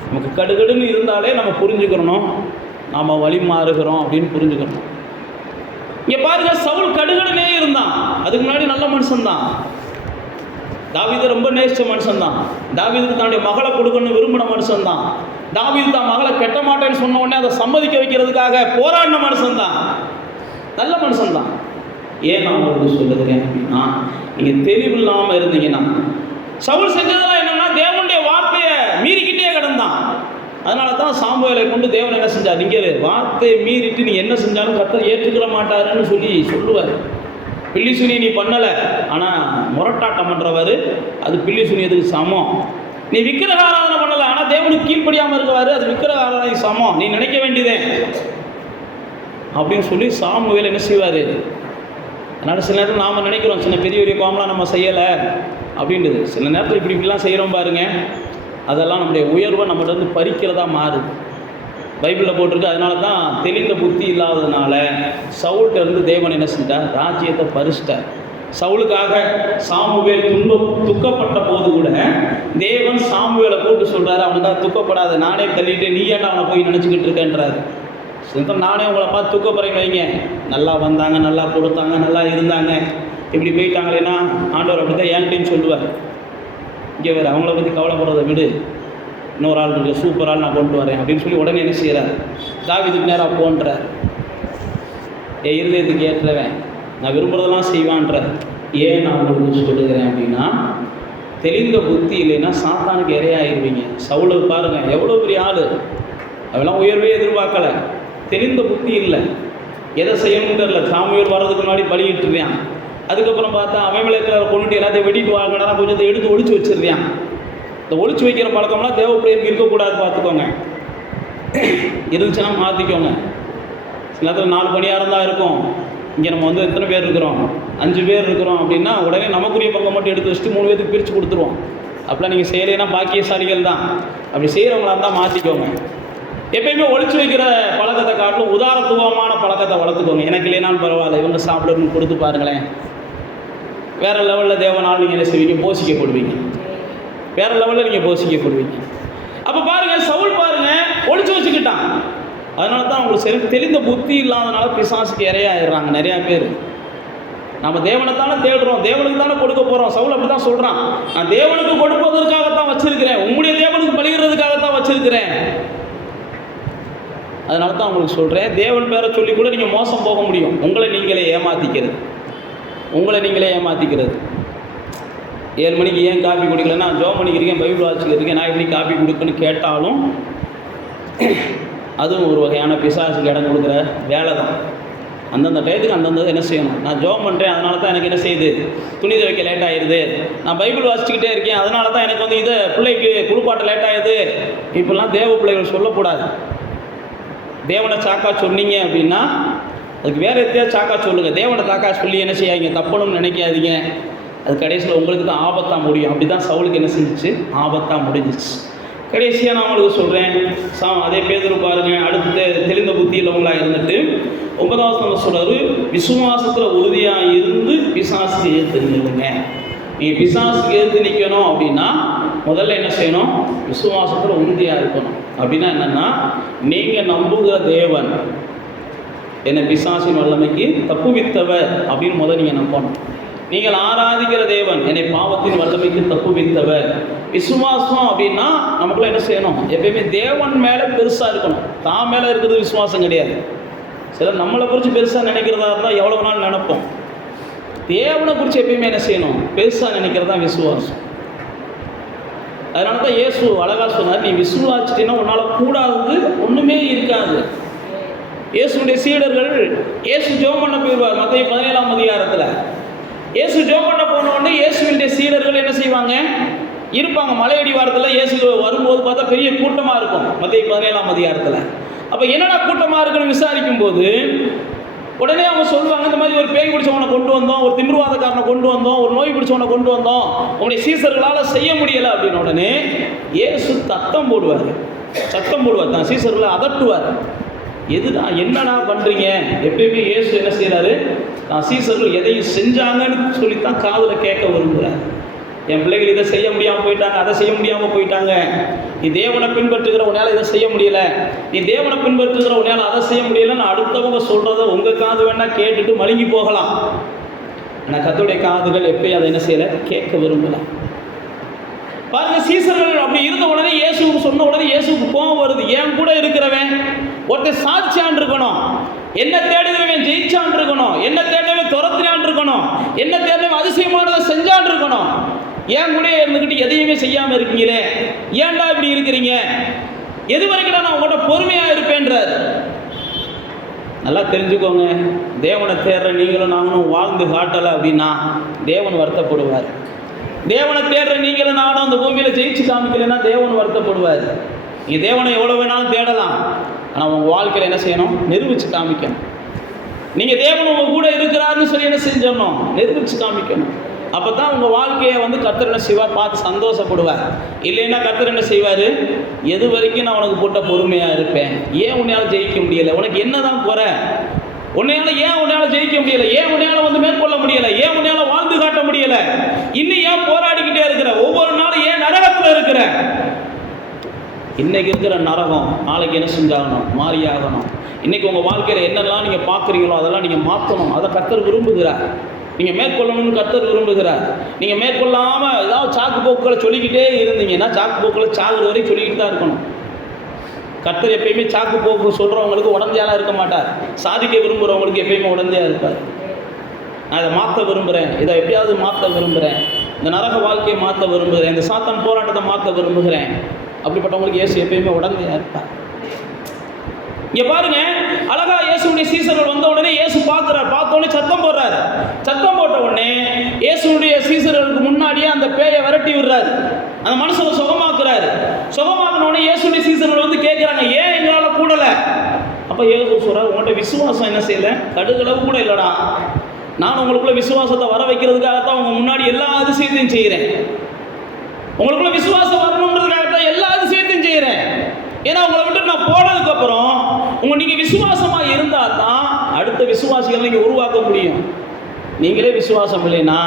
நமக்கு கடுகடுன்னு இருந்தாலே நம்ம புரிஞ்சுக்கிறணும், நாம் வழி மாறுகிறோம் அப்படின்னு புரிஞ்சுக்கணும். இங்கே பாருங்க, சவுல் கடுகடுனே இருந்தான். அதுக்கு முன்னாடி நல்ல மனுஷன்தான். தாவீது ரொம்ப நேசித்த மனுஷன்தான். தாவீதுக்கு தன்னுடைய மகளை கொடுக்கணும்னு விரும்பின மனுஷன்தான். தாவீது தான் மகளை கெட்ட மாட்டேன்னு சொன்ன உடனே அதை சம்மதிக்க வைக்கிறதுக்காக போராடின மனுஷன்தான். நல்ல மனுஷன்தான். ஏன் நான் உங்களுக்கு சொல்லுகிறேன் அப்படின்னா, நீங்கள் தெளிவில்லாமல் இருந்தீங்கன்னா, சவுல் செஞ்சதெல்லாம் என்னன்னா தேவனுடைய வார்த்தையை மீறிக்கிட்டே கிடந்தான். அதனால தான் சாமுவேலை கொண்டு தேவன் என்ன செஞ்சார், நீங்கள் வார்த்தையை மீறிட்டு நீ என்ன செஞ்சாலும் கர்த்தர் ஏற்றுக்கிற மாட்டாருன்னு சொல்லுவார். பில்லி சுனி நீ பண்ணலை, ஆனால் முரட்டாட்டம் பண்ணுறவர் அது பில்லி சுனியதுக்கு சமம். நீ விக்கிரக ஆராதனை பண்ணலை, ஆனால் தேவனுக்கு கீழ்ப்படியாமல் இருக்கவாரு, அது விக்கிரக ஆராதனை சமம், நீ நினைக்க வேண்டியதே அப்படின்னு சொல்லி சாமுவேல் என்ன செய்வார். அதனால் சில நேரத்தில் நாம் நினைக்கிறோம் சின்ன பெரிய பாம்பெலாம் நம்ம செய்யலை அப்படின்றது. சில நேரத்தில் இப்படிலாம் செய்கிறோம் பாருங்க, அதெல்லாம் நம்முடைய உயர்வை நம்மகிட்ட வந்து பறிக்கிறதா மாறுது. பைபிளில் போட்டிருக்கு. அதனால தான் தெளிந்த புத்தி இல்லாததுனால சவுல்கிட்ட இருந்து தேவன் என்ன செஞ்சார், ராஜ்யத்தை பறிச்சிட்டார். சவுலுக்காக சாமுவேல் துக்கப்பட்ட போது கூட தேவன் சாமுவேலை கூப்பிட்டு சொல்கிறாரு, அவனுக்காக துக்கப்படாத, நானே தள்ளிட்டு நீ ஏன்டா அவனை போய் நினச்சிக்கிட்டு இருக்கேன்றாரு. நானே உங்களை பார்த்து துக்கப்படுறேன்னு வைங்க, நல்லா வந்தாங்க, நல்லா கொடுத்தாங்க, நல்லா இருந்தாங்க, இப்படி போயிட்டாங்களேன்னா ஆண்டவர் அப்படி தான் என்கிட்டையும் சொல்லுவார். இங்கே வேறு அவங்கள பற்றி கவலைப்படுறதை விடு, இன்னொரு ஆள் இருக்குது, சூப்பர் ஆள் நான் கொண்டு வரேன் அப்படின்னு சொல்லி உடனே என்ன செய்கிறார், தாவீதுக்கு நேராக போன்றார். என் இருதயத்துக்கு ஏற்றவன், நான் விரும்புகிறதெல்லாம் செய்வான்ற. ஏன் நான் உங்களுக்கு சொல்லுகிறேன் அப்படின்னா, தெளிந்த புத்தி இல்லைன்னா சாத்தானுக்கு இரையாயிருவீங்க. சவுலை பாருங்கள், எவ்வளோ பெரிய ஆள், அவெல்லாம் உயர்வே எதிர்பார்க்கலை. தெளிந்த புத்தி இல்லை, எதை செய்யணும்னு தெரியல. சாமுவேல் வர்றதுக்கு முன்னாடி பலியிட்டுருவான். அதுக்கப்புறம் பார்த்தா அவன் மேலே இருக்கிற கொண்டுட்டு எல்லாத்தையும் வெட்டிட்டு வாங்கினா கொஞ்சத்தை எடுத்து ஒழிச்சு வச்சிருவான். இந்த ஒழிச்சு வைக்கிற பழக்கம்லாம் தேவப்பிள்ளைக்கு இருக்கக்கூடாது, பார்த்துக்கோங்க. இருந்துச்சுன்னா மாற்றிக்கோங்க. சில நேரத்தில் 4 பணியாரம் தான் இருக்கும். இங்கே நம்ம வந்து எத்தனை பேர் இருக்கிறோம், 5 பேர் இருக்கிறோம் அப்படின்னா உடனே நமக்குரிய பக்கம் மட்டும் எடுத்து வச்சுட்டு 3 பேருக்கு பிரித்து கொடுத்துருவோம். அப்படிலாம் நீங்கள் செய்யலைன்னா பாக்கியசாலிகள் தான். அப்படி செய்கிறவங்களா இருந்தால் மாற்றிக்கோங்க. எப்பயுமே ஒழிச்சு வைக்கிற பழக்கத்தை காட்டிலும் உதாரத்துவமான பழக்கத்தை வளர்த்துக்கோங்க. எனக்கு இல்லைனாலும் பரவாயில்ல, இவங்க சாப்பிடணும்னு கொடுத்து பாருங்களேன். வேறு லெவலில் தேவனால் நீங்கள் என்ன செய்வீங்க, போஷிக்கப்படுவீங்க. வேறு லெவலில் நீங்கள் போஷிக்கப்படுவீங்க. அப்போ பாருங்கள், சவுல் பாருங்கள் ஒழிச்சு வச்சுக்கிட்டான். அதனால தான் அவங்களுக்கு தெளிந்த புத்தி இல்லாதனால பிசாசுக்கு இரையாயிடுறாங்க நிறையா பேர். நம்ம தேவனைத்தானே தேடுறோம், தேவனுக்கு தானே கொடுக்க போகிறோம். சவுல் அப்படி தான் சொல்கிறான், நான் தேவனுக்கு கொடுப்பதற்காகத்தான் வச்சிருக்கிறேன், உங்களுடைய தேவனுக்கு பலிகிறதுக்காகத்தான் வச்சிருக்கிறேன். அதனால தான் உங்களுக்கு சொல்கிறேன், தேவன் பேரை சொல்லி கூட நீங்கள் மோசம் போக முடியும். உங்களை நீங்களே ஏமாற்றிக்கிறது. 7 மணிக்கு ஏன் காப்பி குடிக்கலன்னா, ஜோம் பண்ணிக்கிறீங்க, பைபிள் வாசிச்சுட்டு இருக்கேன், நான் எப்படி காப்பி கொடுக்குன்னு கேட்டாலும் அதுவும் ஒரு வகையான பிசாசுக்கு இடம் கொடுக்குற வேலை தான். அந்தந்த டயத்துக்கு அந்தந்த என்ன செய்யணும். நான் ஜோம் பண்ணுறேன், அதனால தான் எனக்கு என்ன செய்யுது, துணி துவைக்க லேட் ஆகிடுது. நான் பைபிள் வாசிச்சுக்கிட்டே இருக்கேன், அதனால தான் எனக்கு வந்து இதை பிள்ளைக்கு குளிப்பாட்ட லேட் ஆகிடுது. இப்படிலாம் தேவ பிள்ளைகள் சொல்லக்கூடாது. தேவனை சாக்கா சொன்னீங்க அப்படின்னா அதுக்கு வேறு எத்தையா சாக்கா சொல்லுங்கள். தேவனை தாக்கா சொல்லி என்ன செய்யாதீங்க, தப்பணும்னு நினைக்காதீங்க. அது கடைசியில் உங்களுக்கு தான் ஆபத்தாக முடியும். அப்படி தான் சவுலுக்கு என்ன செஞ்சிச்சு, ஆபத்தாக முடிஞ்சிச்சு. கடைசியாக நான் உங்களுக்கு சொல்கிறேன், அதே பேதுரு பாருங்கள், அடுத்து தெளிந்த புத்தி உள்ளவங்களாக இருந்துட்டு 9வது சொல்கிறாரு, விசுவாசத்தில் உறுதியாக இருந்து பிசாசுக்கு எதிர்த்து நில்லுங்க. நீங்கள் பிசாசுக்கு எதிர்த்து நிற்கணும் அப்படின்னா முதல்ல என்ன செய்யணும், விசுவாசத்தில் உறுதியாக இருக்கணும். அப்படின்னா என்னென்னா, நீங்கள் நம்புகிற தேவன் என்னை பிசாசின் வல்லமைக்கு தப்புவித்தவர் அப்படின்னு முதல்ல நீங்கள் நம்பணும். நீங்கள் ஆராதிக்கிற தேவன் என்னை பாவத்தின் வல்லமைக்கு தப்புவித்தவர். விசுவாசம் அப்படின்னா நமக்குள்ள என்ன செய்யணும், எப்பயுமே தேவன் மேலே பெருசாக இருக்கணும். தான் மேலே இருக்கிறது விசுவாசம் கிடையாது. சிலர் நம்மளை குறித்து பெருசாக நினைக்கிறதா இருந்தால் எவ்வளோ நாள் நினைப்போம். தேவனை குறித்து எப்பயுமே என்ன செய்யணும், பெருசாக நினைக்கிறது தான் விசுவாசம். அதனால தான் இயேசு அழகாக சொன்னார், நீ விசுவாசிட்டீங்கன்னா உன்னால் கூடாதது ஒன்றுமே இருக்காது. இயேசுடைய சீடர்கள் இயேசு ஜெபம் பண்ண போயிடுவார். மத்தேயு 17ஆம் அதிகாரத்தில் இயேசு ஜெபம் பண்ண போனோடனே இயேசுவினுடைய சீடர்கள் என்ன செய்வாங்க, இருப்பாங்க. மலையடி வாரத்தில் இயேசு வரும்போது பார்த்தா பெரிய கூட்டமாக இருக்கும். மத்தேயு 17ஆம் அதிகாரத்தில் அப்போ என்னடா கூட்டமாக இருக்குன்னு விசாரிக்கும் போது உடனே அவங்க சொல்லுவாங்க, இந்த மாதிரி ஒரு பேய் பிடிச்சவனை கொண்டு வந்தோம், ஒரு திமிர்வாதக்காரனை கொண்டு வந்தோம், ஒரு நோய் பிடிச்ச பிடிச்சவனை கொண்டு வந்தோம், உங்களுடைய சீசர்களால் செய்ய முடியலை அப்படின்னு உடனே இயேசு சத்தம் போடுவார். தான் சீசர்களை அதட்டுவார். எதுடா என்னடா பண்ணுறீங்க? எப்பயுமே இயேசு என்ன செய்கிறாரு, நான் சீசர்கள் எதையும் செஞ்சாங்கன்னு சொல்லித்தான் காதில் கேட்க விரும்புகிறார். என் பிள்ளைகள் இதை செய்ய முடியாமல் போயிட்டாங்க, அதை செய்ய முடியாமல் போயிட்டாங்க. நீ தேவனை பின்பற்றுகிற உன்னால் இதை செய்ய முடியல, நீ தேவனை பின்பற்றுகிற உன்னால் அதை செய்ய முடியலன்னு அடுத்தவங்க சொல்கிறத உங்கள் காது வேணால் கேட்டுட்டு மழுங்கி போகலாம். ஆனால் கர்த்தருடைய காதுகள் எப்பயும் அதை என்ன செய்யலை, கேட்க விரும்பல. பாருங்க, சீசர்கள் அப்படி இருந்த உடனே இயேசுக்கு சொன்ன உடனே இயேசுக்கு கோபம் வருது. ஏன் கூட இருக்கிறவன் ஒருத்தர் சாட்சியான் இருக்கணும், என்ன தேடுகிறவன் ஜெயிச்சான் இருக்கணும், என்ன தேடுறவன் துரத்தினான் இருக்கணும், என்ன தேடுறவன் அதிசயமானதை செஞ்சான் இருக்கணும். ஏன் கூட இருந்துக்கிட்டு எதையுமே செய்யாமல் இருக்கீங்களே, ஏன்டா இப்படி இருக்கிறீங்க, எது வரைக்கும் நான் உங்கள்கிட்ட பொறுமையாக இருப்பேன்றார். நல்லா தெரிஞ்சுக்கோங்க, தேவனை தேடுற நீங்களும் நானும் வாழ்ந்து காட்டலை அப்படின்னா தேவன் வருத்தப்படுவார். தேவனை தேடுற நீங்களும் நானும் அந்த பூமியில் ஜெயிச்சு காமிக்கலைன்னா தேவன் வருத்தப்படுவார். நீ தேவனை எவ்வளோ வேணாலும் தேடலாம், ஆனால் உங்கள் வாழ்க்கையில் என்ன செய்யணும், நிரூபித்து காமிக்கணும். நீங்கள் தேவன் உங்கள் கூட இருக்கிறாருன்னு சொல்லி என்ன செஞ்சிடணும், நிரூபித்து காமிக்கணும். அப்போ தான் உங்கள் வாழ்க்கையை கர்த்தர் என்ன செய்வார், பார்த்து சந்தோஷப்படுவார். இல்லைன்னா கர்த்தர் என்ன செய்வார், எது வரைக்கும் நான் உனக்கு போட்ட பொறுமையாக இருப்பேன், ஏன் உன்னால் ஜெயிக்க முடியலை, உனக்கு என்ன தான் குறை, உன்னால் ஜெயிக்க முடியலை, ஏன் உன்னால் மேற்கொள்ள முடியலை, ஏன் உன்னால் வாழ்ந்து காட்ட முடியலை, இன்னும் ஏன் போராடிக்கிட்டே இருக்கிற, ஒவ்வொரு நாளும் ஏன் நரகத்தில் இருக்கிற. இன்றைக்கி இருக்கிற நரகம் நாளைக்கு என்ன செஞ்சாகணும், மாறியாகணும். இன்றைக்கி உங்கள் வாழ்க்கையில் என்னெல்லாம் நீங்கள் பார்க்குறீங்களோ அதெல்லாம் நீங்கள் மாற்றணும். அதை கர்த்தர் விரும்புகிறார். நீங்கள் மேற்கொள்ளணும்னு கர்த்தர் விரும்புகிறார். நீங்கள் மேற்கொள்ளாமல் ஏதாவது சாக்கு போக்குகளை சொல்லிக்கிட்டே இருந்தீங்கன்னா சாக்கு போக்குகளை சாகுற வரைக்கும் சொல்லிக்கிட்டு தான் இருக்கணும். கர்த்தர் எப்பயுமே சாக்கு போக்கு சொல்கிறவங்களுக்கு உடந்தையாலாம் இருக்க மாட்டார். சாதிக்க விரும்புகிறவங்களுக்கு எப்பயுமே உடந்தையாக இருப்பார். நான் இதை மாற்ற விரும்புகிறேன், இதை எப்படியாவது மாற்ற விரும்புகிறேன், இந்த நரக வாழ்க்கையை மாற்ற விரும்புகிறேன், இந்த சாத்தான் போராட்டத்தை மாற்ற விரும்புகிறேன், அப்படிப்பட்டவங்களுக்கு இயேசு எப்பயுமே உடந்தையாக இருப்பார். இங்கே பாருங்க, அழகா இயேசுடைய சீசர்கள் வந்த உடனே இயேசு பார்க்குறார். பார்த்த உடனே சத்தம் போடுறாரு. சத்தம் போட்ட உடனே இயேசுடைய சீசர்களுக்கு முன்னாடியே அந்த பேயை விரட்டி விடுறாரு. அந்த மனுஷனை சுகமாக்குறாரு. சுகமாக்கின உடனே இயேசுடைய சீசர்கள் கேட்குறாங்க, ஏன் எங்களால் கூடலை? அப்போ இயேசு சொல்கிறார், உங்கள்கிட்ட விசுவாசம் என்ன செய்யலை, கடுகளவு கூட இல்லைடா. நான் உங்களுக்குள்ள விசுவாசத்தை வர வைக்கிறதுக்காகத்தான் உங்கள் முன்னாடி எல்லா அதிசயத்தையும் செய்கிறேன். உங்களுக்குள்ள விசுவாசம் வரணுன்றதுக்காகத்தான் எல்லா அதிசயத்தையும் செய்கிறேன். ஏன்னா உங்களை விட்டு நான் போனதுக்கப்புறம் நீங்கள் விசுவாசமாக இருந்தால் தான் அடுத்த விசுவாசிகளை நீங்கள் உருவாக்க முடியும். நீங்களே விசுவாசம் இல்லைன்னா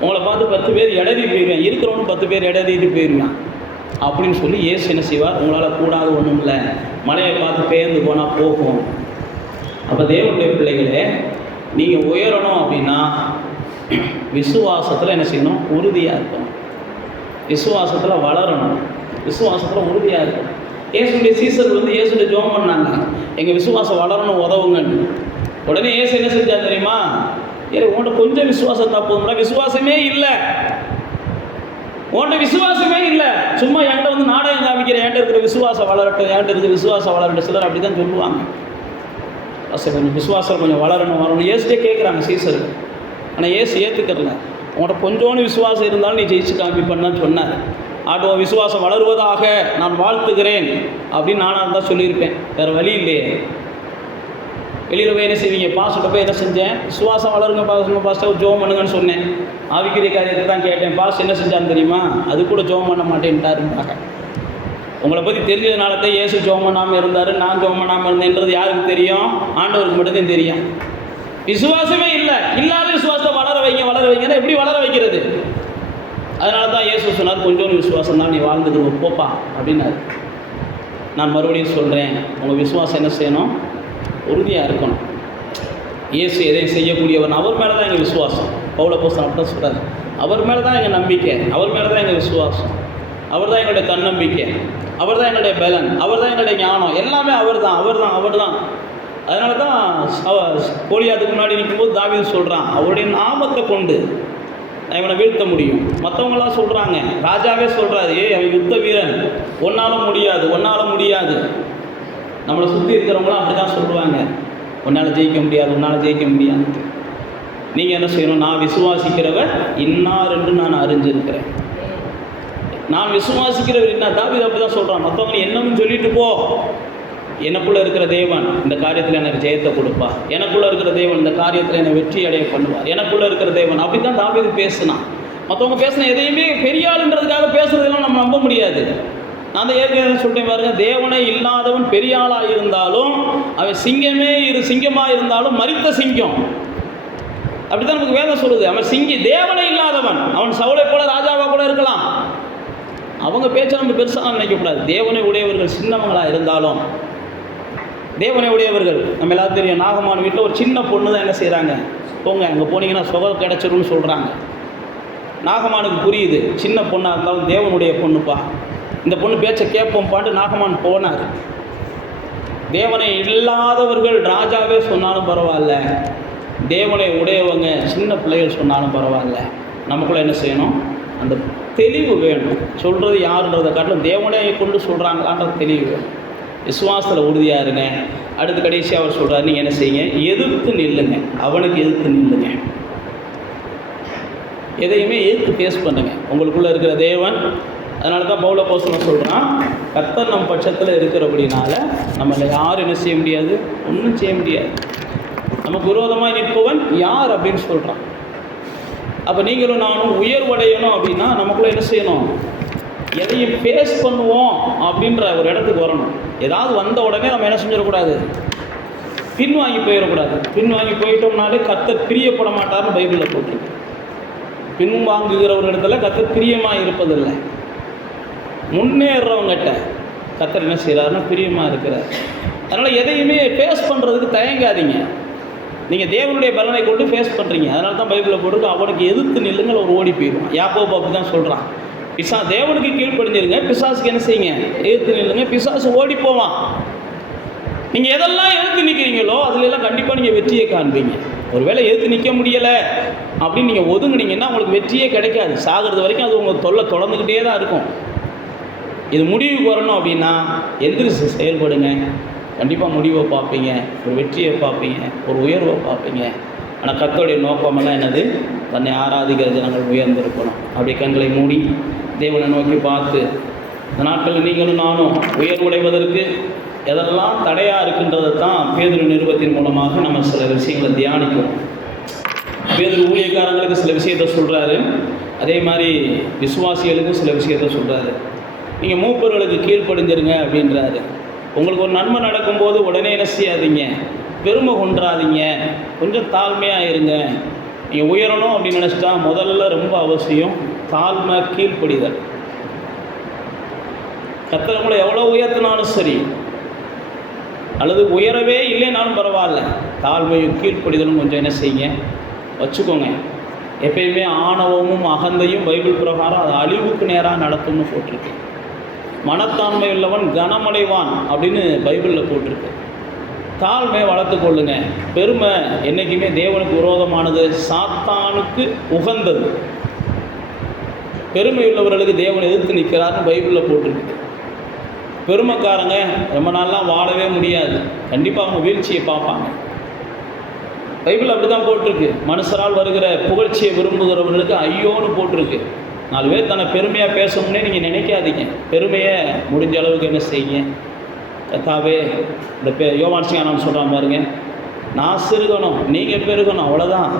உங்களை பார்த்து 10 பேர் இடறி போயிடுவேன், இருக்கிறவனு 10 பேர் இடறிட்டு போயிடுவேன் அப்படின்னு சொல்லி இயேசு என்ன செய்வார், உங்களால் கூடாது ஒன்றும் இல்லை, மலையை பார்த்து பெயர்ந்து போனால் போகும். அப்போ தேவனுடைய பிள்ளைகளே, நீங்கள் உயரணும் அப்படின்னா விசுவாசத்தில் என்ன செய்யணும், உறுதியாக இருக்கணும். விசுவாசத்தில் வளரணும், விசுவாசத்தில் உறுதியாக இருக்கணும். இயேசுடைய சீசர் இயேசுடைய ஜெபம் பண்ணாங்க, எங்கள் விசுவாசம் வளரணும், உதவுங்கன்னு. உடனே இயேசு என்ன செஞ்சார் தெரியுமா, உன்கிட்ட கொஞ்சம் விசுவாசம் தான் போதும்னா, விசுவாசமே இல்லை, உன்கிட்ட விசுவாசமே இல்லை, சும்மா என்கிட்ட நாடகம் காமிக்கிற, என்கிட்ட இருக்கிற விசுவாசம் வளரட்டும், என்கிட்ட இருக்கிற விசுவாசம் வளரட்டும். சிலர் அப்படி தான் சொல்லுவாங்க. கொஞ்சம் விசுவாசம் கொஞ்சம் வளரணும். இயேசுட்டே கேட்குறாங்க சீசர். ஆனால் இயேசு ஏற்றுக்கிறல. உங்கள்கிட்ட கொஞ்சோன்னு விசுவாசம் இருந்தாலும் நீ ஜெயிச்சு காமிப்பேன்னு சொன்னார். ஆட்டோ விசுவாசம் வளருவதாக நான் வாழ்த்துகிறேன் அப்படின்னு நானாக இருந்தால் சொல்லியிருப்பேன். வேறு வழி இல்லையே. வெளியில் போய் என்ன செய்வீங்க, பாஸ்ட்டை போய் என்ன செஞ்சேன், விசுவாசம் வளருங்க பாஸ்ட்டை ஜோம் பண்ணுங்கன்னு சொன்னேன். ஆவிக்குரிய காரியத்தை தான் கேட்டேன். பாஸ்ட் என்ன செஞ்சான்னு தெரியுமா, அது கூட ஜோம் பண்ண மாட்டேன்ட்டாருப்பாங்க. உங்களை பற்றி தெரிஞ்சதுனால தான் இயேசு ஜோம் பண்ணாமல் இருந்தார், நான் ஜோம் பண்ணாமல் இருந்தேன்றது யாருக்கு தெரியும், ஆண்டவருக்கு மட்டும்தான் தெரியும். விசுவாசமே இல்லை, இல்லாத விசுவாசத்தை வளர வைங்கன்னா எப்படி வளர வைக்கிறது? அதனால தான் இயேசு சொன்னார், கொஞ்சம் விசுவாசம் தான் நீ வாழ்ந்துக்கு போப்பா அப்படின்னாரு. நான் மறுபடியும் சொல்கிறேன், உங்கள் விசுவாசம் என்ன செய்யணும், உறுதியாக இருக்கணும். இயேசு எதையும் செய்யக்கூடியவர், அவர் மேலே தான் எங்கள் விசுவாசம். பவுலப்போஸ்தலன் அப்படி சொல்கிறார், அவர் மேலே தான் எங்கள் நம்பிக்கை, அவர் மேலே தான் எங்கள் விசுவாசம், அவர் தான் எங்களுடைய தன்னம்பிக்கை, அவர் தான் எங்களுடைய பலன், அவர் தான் எங்களுடைய ஞானம், எல்லாமே அவர் தான். அதனால தான் கோலியாத்துக்கு முன்னாடி நிற்கும்போது தாவீது சொல்கிறான், அவருடைய நாமத்தை கொண்டு இவனை வீழ்த்த முடியும். மற்றவங்களாம் சொல்கிறாங்க, ராஜாவே சொல்கிறாரு, அவன் யுத்த வீரன், ஒன்றாலும் முடியாது. நம்மளை சுற்றி இருக்கிறவங்களாம் அப்படி தான் சொல்லுவாங்க, உன்னால் ஜெயிக்க முடியாது. நீங்கள் என்ன செய்யணும், நான் விசுவாசிக்கிறவர் இன்னார் என்று நான் அறிஞ்சிருக்கிறேன். நான் விசுவாசிக்கிறவர் என்ன, தாவீது அப்படி தான் சொல்கிறான். மற்றவங்க என்னன்னு சொல்லிட்டு போ, எனக்குள்ளே இருக்கிற தேவன் இந்த காரியத்தில் எனக்கு ஜெயத்தை கொடுப்பார், எனக்குள்ளே இருக்கிற தேவன் இந்த காரியத்தில் என்னை வெற்றி அடைய பண்ணுவார், எனக்குள்ளே இருக்கிற தேவன். அப்படி தான் தாவீது பேசினான். மற்றவங்க பேசின எதையுமே பெரிய ஆளுன்றதுக்காக பேசுறதெல்லாம் நம்ம நம்ப முடியாது. நான் தான் ஏற்கனவே சொல்லிட்டேன் பாருங்க, தேவனே இல்லாதவன் பெரிய ஆளாக இருந்தாலும் அவன் சிங்கமாக இருந்தாலும் மரித்த சிங்கம். அப்படித்தான் நமக்கு வேதம் சொல்லுது. அவன் தேவனே இல்லாதவன், அவன் சவுலை போல ராஜாவாக கூட இருக்கலாம். அவங்க பேச்சை நம்ம பெருசாக நினைக்கக்கூடாது. தேவனை உடையவர்கள் சின்னவங்களாக இருந்தாலும், தேவனை உடையவர்கள் நம்ம எல்லாரும் தெரியும். நாகமான் வீட்டில் ஒரு சின்ன பொண்ணு தான் என்ன செய்கிறாங்க, போங்க அங்கே போனீங்கன்னா சுகம் கிடைச்சிரும்னு சொல்கிறாங்க. நாகமானுக்கு புரியுது, சின்ன பொண்ணாக இருந்தாலும் தேவனுடைய பொண்ணுப்பா, இந்த பொண்ணு பேச்சை கேட்போம்பான்ட்டு நாகமான் போனார். தேவனை இல்லாதவர்கள் ராஜாவே சொன்னாலும் பரவாயில்ல, தேவனை உடையவங்க சின்ன பிள்ளைகள் சொன்னாலும் பரவாயில்ல, நமக்குள்ளே என்ன செய்யணும், அந்த தெளிவு வேணும். சொல்கிறது யாருன்றதை காட்டிலும் தேவனை கொண்டு சொல்கிறாங்களான்ற தெளிவு வேணும். விசுவாசத்தில் உறுதியாக இருங்க. அடுத்து கடைசியாக அவர் சொல்கிறார், நீங்கள் என்ன செய்யுங்க, எதிர்த்து நில்லுங்க, அவனுக்கு எதிர்த்து நில்லுங்க. எதையுமே எதிர்த்து ஃபேஸ் பண்ணுங்க, உங்களுக்குள்ளே இருக்கிற தேவன். அதனால தான் பவுல் அப்போஸ்தலன் சொல்கிறான், கர்த்தர் நம் பட்சத்தில் இருக்கிறபடினால நம்மளை யாரும் என்ன செய்ய முடியாது, ஒன்றும் செய்ய முடியாது. நமக்கு விரோதமாக நிற்பவன் யார் அப்படின்னு சொல்கிறான். அப்போ நீங்களும் நானும் உயர்வடையணும் அப்படின்னா நமக்குள்ளே என்ன செய்யணும், எதையும் ஃபேஸ் பண்ணுவோம் அப்படின்ற ஒரு இடத்துக்கு வரணும். ஏதாவது வந்த உடனே நம்ம என்ன செஞ்சிடக்கூடாது, பின்வாங்கி போயிடக்கூடாது. பின்வாங்கி போயிட்டோம்னாலே கர்த்தர் பிரியப்பட மாட்டார்னு பைபிளில் போட்டிருக்கு. பின்வாங்குகிற ஒரு இடத்துல கர்த்தர் பிரியமாக இருப்பதில்லை. முன்னேறவங்ககிட்ட கர்த்தர் என்ன செய்கிறாருன்னா பிரியமாக இருக்கிறார். அதனால் எதையுமே ஃபேஸ் பண்ணுறதுக்கு தயங்காதீங்க. நீங்கள் தேவனுடைய பலனை கொண்டு ஃபேஸ் பண்ணுறீங்க. அதனால தான் பைபிளில் போட்டுருக்கு, அவனுக்கு எதிர்த்து நில்லுங்கள், அவர் ஓடி போயிடும். யாக்கோபு அப்படி தான் சொல்கிறான். தேவனுக்கு கீழ்ப்படிஞ்சிருங்க, பிசாசுக்கு என்ன செய்யுங்க, எதிர்த்து நில்லுங்க, பிசாசு ஓடி போவான். நீங்கள் எதெல்லாம் எதிர்த்து நிற்கிறீங்களோ அதுலெல்லாம் கண்டிப்பாக நீங்கள் வெற்றியை காண்பீங்க. ஒருவேளை எதிர்த்து நிற்க முடியலை அப்படின்னு நீங்கள் ஒதுங்குனீங்கன்னா உங்களுக்கு வெற்றியே கிடைக்காது. சாகிறது வரைக்கும் அது உங்கள் தொல்லை தொடர்ந்துக்கிட்டே தான் இருக்கும். இது முடிவுக்கு வரணும் அப்படின்னா எந்திரிச்சு செயல்படுங்க. கண்டிப்பாக முடிவை பார்ப்பீங்க, ஒரு வெற்றியை பார்ப்பீங்க, ஒரு உயர்வை பார்ப்பீங்க. ஆனால் கர்த்தருடைய நோக்கமெல்லாம் என்னது, தன்னை ஆராதிக்கிற ஜனங்கள் உயர்ந்திருக்கணும். அப்படி கண்களை மூடி தேவனை நோக்கி பார்த்து, இந்த நாட்களில் நீங்களும் நானும் உயர்வுடைவதற்கு எதெல்லாம் தடையாக இருக்குன்றதை தான் பேதுரு நிருபத்தின் மூலமாக நம்ம சில விஷயங்களை தியானிக்கிறோம். பேதுரு ஊழியக்காரங்களுக்கு சில விஷயத்தை சொல்கிறாரு, அதே மாதிரி விசுவாசிகளுக்கும் சில விஷயத்தை சொல்கிறாரு. நீங்கள் மூப்பர்களுக்கு கீழ்ப்படிஞ்சிருங்க அப்படின்றாரு. உங்களுக்கு ஒரு நன்மை நடக்கும்போது உடனே என்ன செய்யாதீங்க, பெருமை கொண்டாதீங்க, கொஞ்சம் தாழ்மையாக இருங்க. நீங்கள் உயரணும் அப்படின்னு நினச்சிட்டா முதல்ல ரொம்ப அவசியம் தாழ்மை, கீழ்ப்படிதல். கர்த்தர் உங்களை எவ்வளோ உயர்த்தினாலும் சரி, அல்லது உயரவே இல்லைனாலும் பரவாயில்ல, தாழ்மையும் கீழ்ப்படிதலும் கொஞ்சம் என்ன செய்யுங்க, வச்சுக்கோங்க. எப்பயுமே ஆணவமும் அகந்தையும் பைபிள் பிரகாரம் அது அழிவுக்கு நேராக நடத்தும்னு போட்டிருக்கு. மனத்தாண்மை உள்ளவன் கனமடைவான் அப்படின்னு பைபிளில் போட்டிருக்கு. தாழ்மை வளர்த்து கொள்ளுங்க. பெருமை என்றைக்குமே தேவனுக்கு விரோதமானது, சாத்தானுக்கு உகந்தது. பெருமை உள்ளவர்களுக்கு தேவனை எதிர்த்து நிற்கிறார்னு பைபிளில் போட்டிருக்கு. பெருமைக்காரங்க ரொம்ப நாள்லாம் வாழவே முடியாது, கண்டிப்பாக அவங்க வீழ்ச்சியை பார்ப்பாங்க. பைபிள் அப்படி தான் போட்டிருக்கு. மனுஷரால் வருகிற புகழ்ச்சியை விரும்புகிறவர்களுக்கு ஐயோன்னு போட்டிருக்கு. 4 பேர் தன்னை பெருமையாக பேசணும்னே நீங்கள் நினைக்காதீங்க. பெருமையை முடிஞ்ச அளவுக்கு என்ன செய்யுங்க, கர்த்தாவே இந்த யோவான் ஸ்நானம் சொல்கிறான் பாருங்க, நான் சிறுகணும் நீங்கள் பெருகணும், அவ்வளோதான்.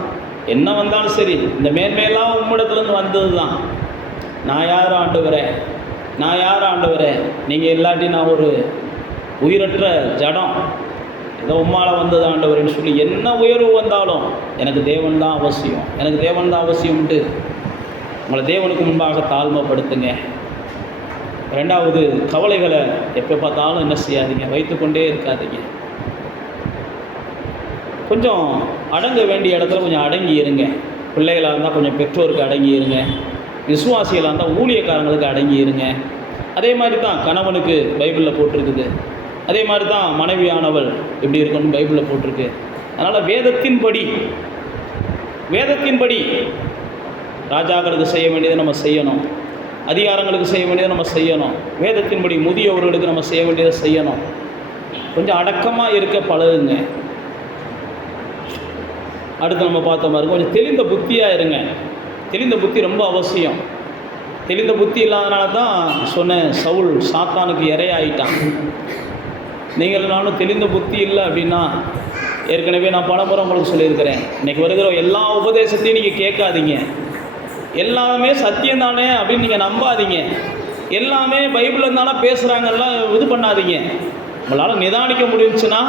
என்ன வந்தாலும் சரி, இந்த மேன்மையெல்லாம் உம்மிடத்துலேருந்து வந்தது தான். நான் யார் ஆண்டவரே, நான் யார் ஆண்டவரே, நீங்கள் இல்லாட்டி நான் ஒரு உயிரற்ற ஜடம், ஏதோ உம்மால் வந்தது ஆண்டவரேன்னு சொல்லி என்ன உயர்வு வந்தாலும் எனக்கு தேவன் தான் அவசியம், எனக்கு தேவன் தான் அவசியம்ட்டு உங்களை தேவனுக்கு முன்பாக தாழ்மைப்படுத்துங்க. 2வது, கவலைகளை எப்போ பார்த்தாலும் என்ன செய்யாதீங்க, வைத்துக்கொண்டே இருக்காதீங்க. கொஞ்சம் அடங்க வேண்டிய இடத்துல கொஞ்சம் அடங்கி இருங்க. பிள்ளைகளாக இருந்தால் கொஞ்சம் பெற்றோருக்கு அடங்கி இருங்க. விசுவாசிகளாக இருந்தால் ஊழியக்காரங்களுக்கு அடங்கி இருங்க. அதே மாதிரி தான் கணவனுக்கு பைபிளில் போட்டிருக்குது. அதே மாதிரி தான் மனைவியானவள் எப்படி இருக்கணும்னு பைபிளில் போட்டிருக்கு. அதனால் வேதத்தின்படி ராஜாக்களுக்கு செய்ய வேண்டியதை நம்ம செய்யணும், அதிகாரங்களுக்கு செய்ய வேண்டியதை நம்ம செய்யணும், வேதத்தின்படி முதியவர்களுக்கு நம்ம செய்ய வேண்டியதை செய்யணும். கொஞ்சம் அடக்கமாக இருக்க பழகுங்க. அடுத்து நம்ம பார்த்த மாதிரி கொஞ்சம் தெளிந்த புத்தியாக இருங்க. தெளிந்த புத்தி ரொம்ப அவசியம். தெளிந்த புத்தி இல்லாதனால தான் சொன்னேன், சவுல் சாத்தானுக்கு இரையாயிட்டான். நீங்கள் நானும் தெளிந்த புத்தி இல்லை அப்படின்னா, ஏற்கனவே நான் பலமுறை உங்களுக்கு சொல்லியிருக்கிறேன், இன்றைக்கி வருகிற எல்லா உபதேசத்தையும் நீங்கள் கேட்காதீங்க. எல்லாமே சத்தியம் தானே அப்படின்னு நீங்கள் நம்பாதீங்க. எல்லாமே பைபிள் இருந்தாலும் பேசுகிறாங்கலாம் இது பண்ணாதீங்க. உங்களால் நிதானிக்க முடிஞ்சுன்னா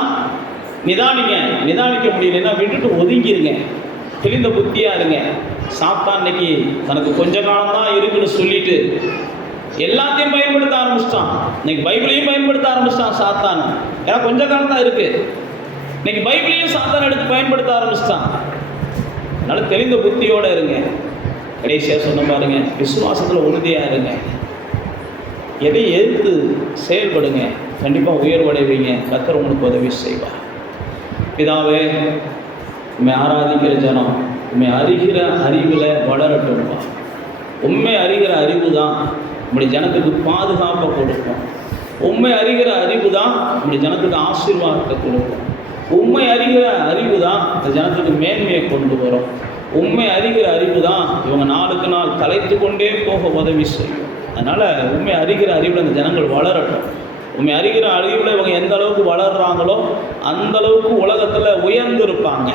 நிதானிக்க முடியலன்னா விட்டுட்டு ஒதுங்கிருங்க. தெளிந்த புத்தியாக இருங்க. சாத்தான் இன்னைக்கு தனக்கு கொஞ்ச காலம் தான் இருக்குன்னு சொல்லிட்டு எல்லாத்தையும் பயன்படுத்த ஆரம்பிச்சிட்டான். இன்னைக்கு பைபிளையும் பயன்படுத்த ஆரம்பிச்சிட்டான் சாத்தான். ஏன்னா கொஞ்ச காலம் தான் இருக்கு. இன்னைக்கு பைபிளையும் சாத்தான் எடுத்து பயன்படுத்த ஆரம்பிச்சிட்டான். அதனால தெளிந்த புத்தியோடு இருங்க. கடைசியாக சொன்ன பாருங்க, விசுவாசத்தில் உறுதியாக இருங்க. எதை எதிர்த்து செயல்படுங்க, கண்டிப்பாக உயர்வடைவீங்க. கர்த்தர் உங்களுக்கு உதவி செய்வார். பிதாவே, உண்மை ஆராதிக்கிற ஜனம் உண்மை அறிகிற அறிவில் வளரட்டும்பா. உண்மை அறிகிற அறிவு தான் உங்களுடைய ஜனத்துக்கு பாதுகாப்பை கொடுக்கும். உண்மை அறிகிற அறிவு தான் உங்களுடைய ஜனத்துக்கு ஆசீர்வாதத்தை கொடுக்கும். உண்மை அறிகிற அறிவு தான் இந்த ஜனத்துக்கு மேன்மையை கொண்டு வரும். உண்மை அறிகிற அறிவு தான் இவங்க நாளுக்கு நாள் தலைத்து கொண்டே போக உதவி செய்யும். அதனால் உண்மை அறிகிற அறிவில் அந்த ஜனங்கள் வளரட்டும். உண்மை அறிகிற அறிவில் இவங்க எந்த அளவுக்கு வளர்கிறாங்களோ அந்த அளவுக்கு உலகத்தில் உயர்ந்திருப்பாங்க.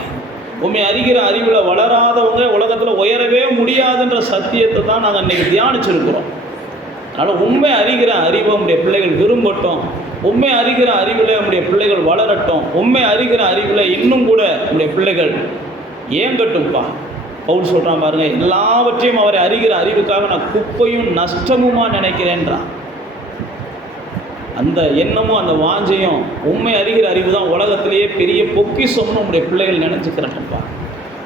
உண்மை அறிகிற அறிவில் வளராதவங்க உலகத்தில் உயரவே முடியாதுன்ற சத்தியத்தை தான் நாங்கள் இன்றைக்கி தியானிச்சிருக்கிறோம். அதனால் உண்மை அறிகிற அறிவை நம்முடைய பிள்ளைகள் விரும்பட்டும். உண்மை அறிகிற அறிவில் நம்முடைய பிள்ளைகள் வளரட்டும். உண்மை அறிகிற அறிவில் இன்னும் கூட நம்முடைய பிள்ளைகள் ஏங்கட்டும்ப்பா. பவுல் சொல்கிறான் பாருங்க, எல்லாவற்றையும் அவரை அறிகிற அறிவுக்காக நான் குப்பையும் நஷ்டமுமா நினைக்கிறேன்றான். அந்த எண்ணமும் அந்த வாஞ்சையும் உண்மை அறிகிற அறிவு தான் உலகத்திலேயே பெரிய பொக்கிஷம்னு நம்முடைய பிள்ளைகள் நினச்சிக்கிறட்டோம்ப்பா.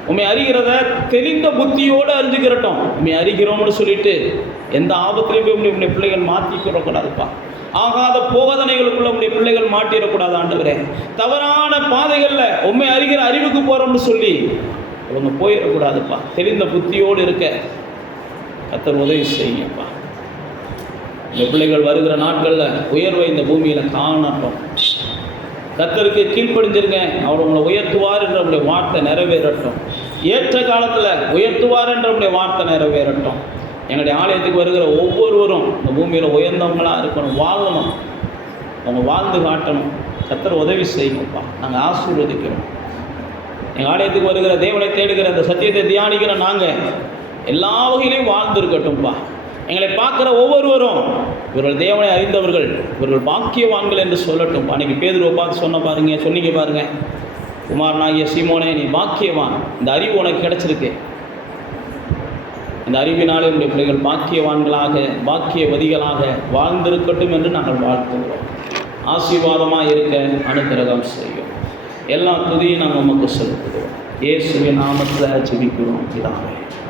உண்மை அறிகிறத தெளிந்த புத்தியோடு அறிஞ்சுக்கிறட்டும். உண்மை அறிகிறோம்னு சொல்லிட்டு எந்த ஆபத்திலையும் போய் உங்களுடைய பிள்ளைகள் மாற்றிக்கிறக்கூடாதுப்பா. ஆகாத போதனைகளுக்குள்ள உங்களுடைய பிள்ளைகள் மாட்டிடக்கூடாது ஆண்டவரே. தவறான பாதைகளில் உண்மை அறிகிற அறிவுக்கு போகிறோம்னு சொல்லி அவங்க போயிடக்கூடாதுப்பா. தெளிந்த புத்தியோடு இருக்க கர்த்தர் உதவி செய்யுங்கப்பா. இந்த பிள்ளைகள் வருகிற நாட்களில் உயர்வை இந்த பூமியில் காணட்டும். கர்த்தருக்கு கீழ்ப்படிஞ்சிருங்க, அவர் உங்களை உயர்த்துவார் என்ற நம்முடைய வார்த்தை நிறைவேறட்டும். ஏற்ற காலத்தில் உயர்த்துவார் என்ற நம்முடைய வார்த்தை நிறைவேறட்டும். எங்களுடைய ஆலயத்துக்கு வருகிற ஒவ்வொருவரும் இந்த பூமியில் உயர்ந்தவங்களாக இருக்கணும், வாழணும், அவங்க வாழ்ந்து காட்டணும். கர்த்தர் உதவி செய்யுங்கப்பா. நாங்கள் ஆசீர்வதிக்கிறோம். எங்கள் ஆலயத்துக்கு வருகிற தேவனை தேடுகிற அந்த சத்தியத்தை தியானிக்கிற நாங்கள் எல்லா வகையிலையும் வாழ்ந்துருக்கட்டும்ப்பா. எங்களை பார்க்குற ஒவ்வொருவரும் இவர்கள் தேவனை அறிந்தவர்கள், இவர்கள் பாக்கியவான்கள் என்று சொல்லட்டும். அன்றைக்கி பேதுருவை பார்த்து சொன்னீங்க பாருங்க, குமாரனாகிய சீமோனே நீ பாக்கியவான், இந்த அறிவு உனக்கு கிடைச்சிருக்கு. இந்த அறிவினாலே உடைய பிள்ளைகள் பாக்கியவான்களாக பாக்கியவதிகளாக வாழ்ந்திருக்கட்டும் என்று நாங்கள் வாழ்த்துகிறோம். ஆசீர்வாதமாக இருக்க அனுக்கிரகம் செய்யும். எல்லா துதியும் நாங்கள் உமக்கு செலுத்துகிறோம். இயேசுவின் நாமத்தில் ஜெபிக்கிறோம் பிதாவே.